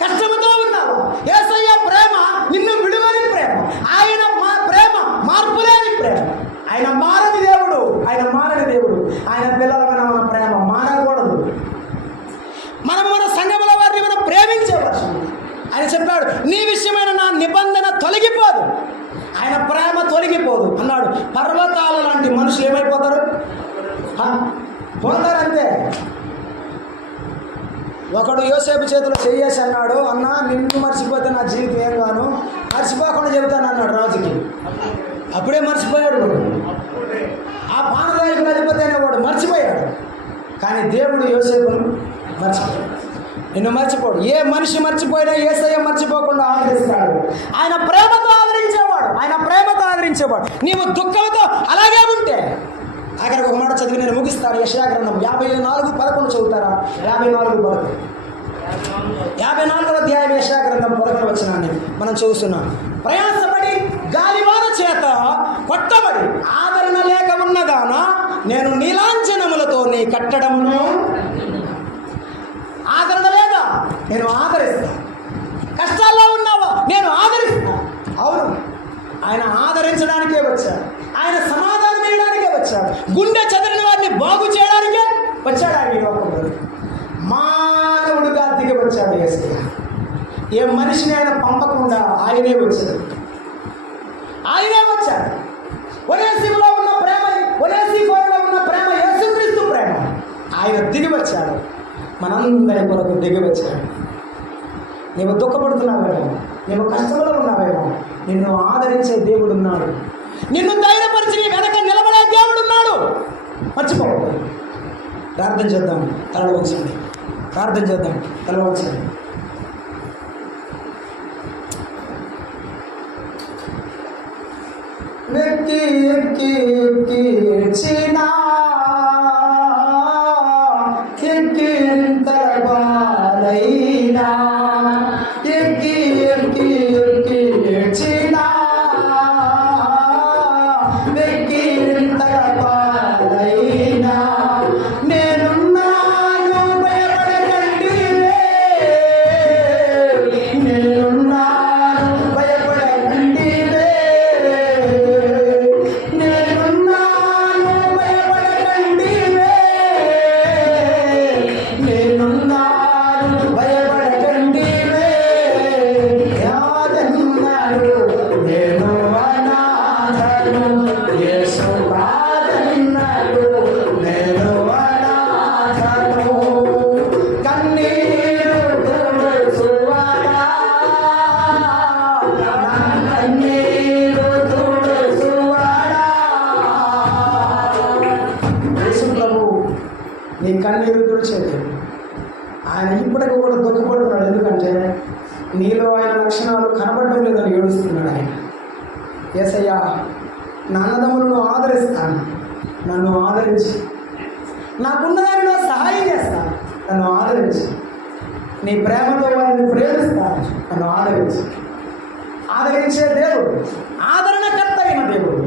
కష్టముతో ఉన్నావా, యేసయ్య ప్రేమ నిన్ను విడువని ప్రేమ. ఆయన ప్రేమ మార్పులేని ప్రేమ. ఆయన మారని దేవుడు. ఆయన పిల్లలమైన మన ప్రేమ మారకూడదు. మనం మన సంఘముల వారిని మనం ప్రేమించేవారు. ఆయన చెప్పాడు, నీ విషయమైన నా నిబంధన తొలగిపోదు, ఆయన ప్రేమ తొలగిపోదు అన్నాడు. పర్వతాల లాంటి మనుషులు ఏమైపోతారు? పోతారంతే. ఒకడు యోసేపు చేతిలో చెయ్యేసి అన్నాడు, అన్నా నిన్ను మర్చిపోతే నా జీవితం ఏం గాను, మర్చిపోకుండా చెబుతాను అన్నాడు రాజుకి. అప్పుడే మర్చిపోయాడు వాడు. ఆ పానరాయికి అధిపతైన వాడు మర్చిపోయాడు. కానీ దేవుడు యోసేపును మర్చిపోయాడు. నిన్ను మర్చిపోడు. ఏ మనిషి మర్చిపోయినా యేసయ్య మర్చిపోకుండా ఆదరిస్తాడు. ఆయన ప్రేమతో ఆదరించేవాడు. నీవు దుఃఖంతో అలాగే ఉంటే, ఆఖరికి ఒక మాట చదివి నేను ముగిస్తాను. యెషయా గ్రంథం 54:11 చదువుతారా? 54వ అధ్యాయం యెషయా గ్రంథం 11వ వచనాన్ని మనం చూస్తున్నాం. ప్రయాసపడి గాలివాన చేత కొట్టబడి ఆదరణ లేక ఉన్నగాన నేను నీలాంఛనములతో నీ కట్టడమును, ఆదరణ లేదా నేను ఆదరిస్తా. కష్టాల్లో ఉన్నావా నేను ఆదరిస్తా. అవును, ఆయన ఆదరించడానికే వచ్చాడు. ఆయన సమాధానం వేయడానికే వచ్చాడు. గుండె చెదరిన వారిని బాగు చేయడానికే వచ్చాడు. ఆయన ఈ లోకంలో మానవుడిగా దిగి వచ్చాడు యేసయ్య. ఏ మనిషిని ఆయన పంపకుండా ఆయనే వచ్చాడు. ఒనేసిలో ఉన్న ప్రేమ, ఒనేసిఫోరులో ఉన్న ప్రేమ యేసుక్రీస్తు ప్రేమ. ఆయన దిగి వచ్చాడు, మనందరి కొరకు దిగి వచ్చాడు. నీవు దుఃఖపడుతున్నావేమో, నీవు కష్టంలో ఉన్నావేమో, నిన్ను ఆదరించే దేవుడు ఉన్నాడు. నిన్ను ధైర్యపరిచి నీ వెనక నిలబడే దేవుడు ఉన్నాడు. మర్చిపోవద్దు. ప్రార్థన చేద్దాం, తల వంచండి. వెక్కి ఎక్కి ఎక్కి ఏడ్చినా ఎక్కింతల బాలైనా, ఎక్కి ఎక్కి ఎక్కి ఏడ్చినా ఎక్కింతల బాలైనా, నేనున్నాను భయపడకండివే, నేనున్నాను భయపడకండివే, నేనున్నాను భయపడకండివే, నేనున్నాను భయపడకండివే. యాదన్నాడు నేను అనాథను, యేసు కాదన్నాడు నేను అనాథను. కన్నీరు తుడుచువాడా, నా కన్నీరు తుడుచువాడా. యేసు ప్రభు నీ కన్నీరు తుడిచేది. ఆయన ఇప్పటికి కూడా దుఃఖపడుతున్నాడు. ఎందుకంటే నీలో ఆయన లక్షణాలు కనబడడం లేదని ఏడుస్తున్నాడు ఆయన. యేసయ్యా, నా అన్నదమ్ములను ఆదరిస్తాను, నన్ను ఆదరించి, నాకున్నదానిలో సహాయం చేస్తాను, నన్ను ఆదరించి, నీ ప్రేమతో వారిని ప్రేమిస్తాను, నన్ను ఆదరించి. ఆదరించే దేవుడు, ఆదరణకర్త అయిన దేవుడు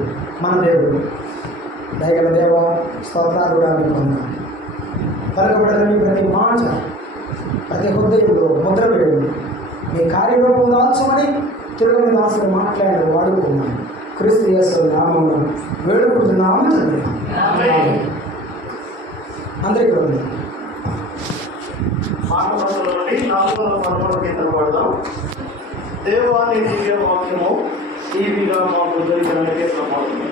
మన దేవుడు. దయగల దేవ, స్తోత్రాలు కూడా పొందాం. పలకబడని ప్రతి మాట, ప్రతి హృదయంలో ముద్ర వేయండి. మీ కార్యరూపం దాల్చమని తిరుగు దాసులు మాట్లాడారు, వాడుకున్నాను. క్రీస్తు యేసు నామమున వేడుకుంటున్నాము తండ్రి. అందరికీ ఉంది. మాట పత్రంలో 413 కీర్తన పడదాం. దేవాని దివ్య వాక్యము టీవీగా మాకు దొరికిన కీర్తన పడుతుంది.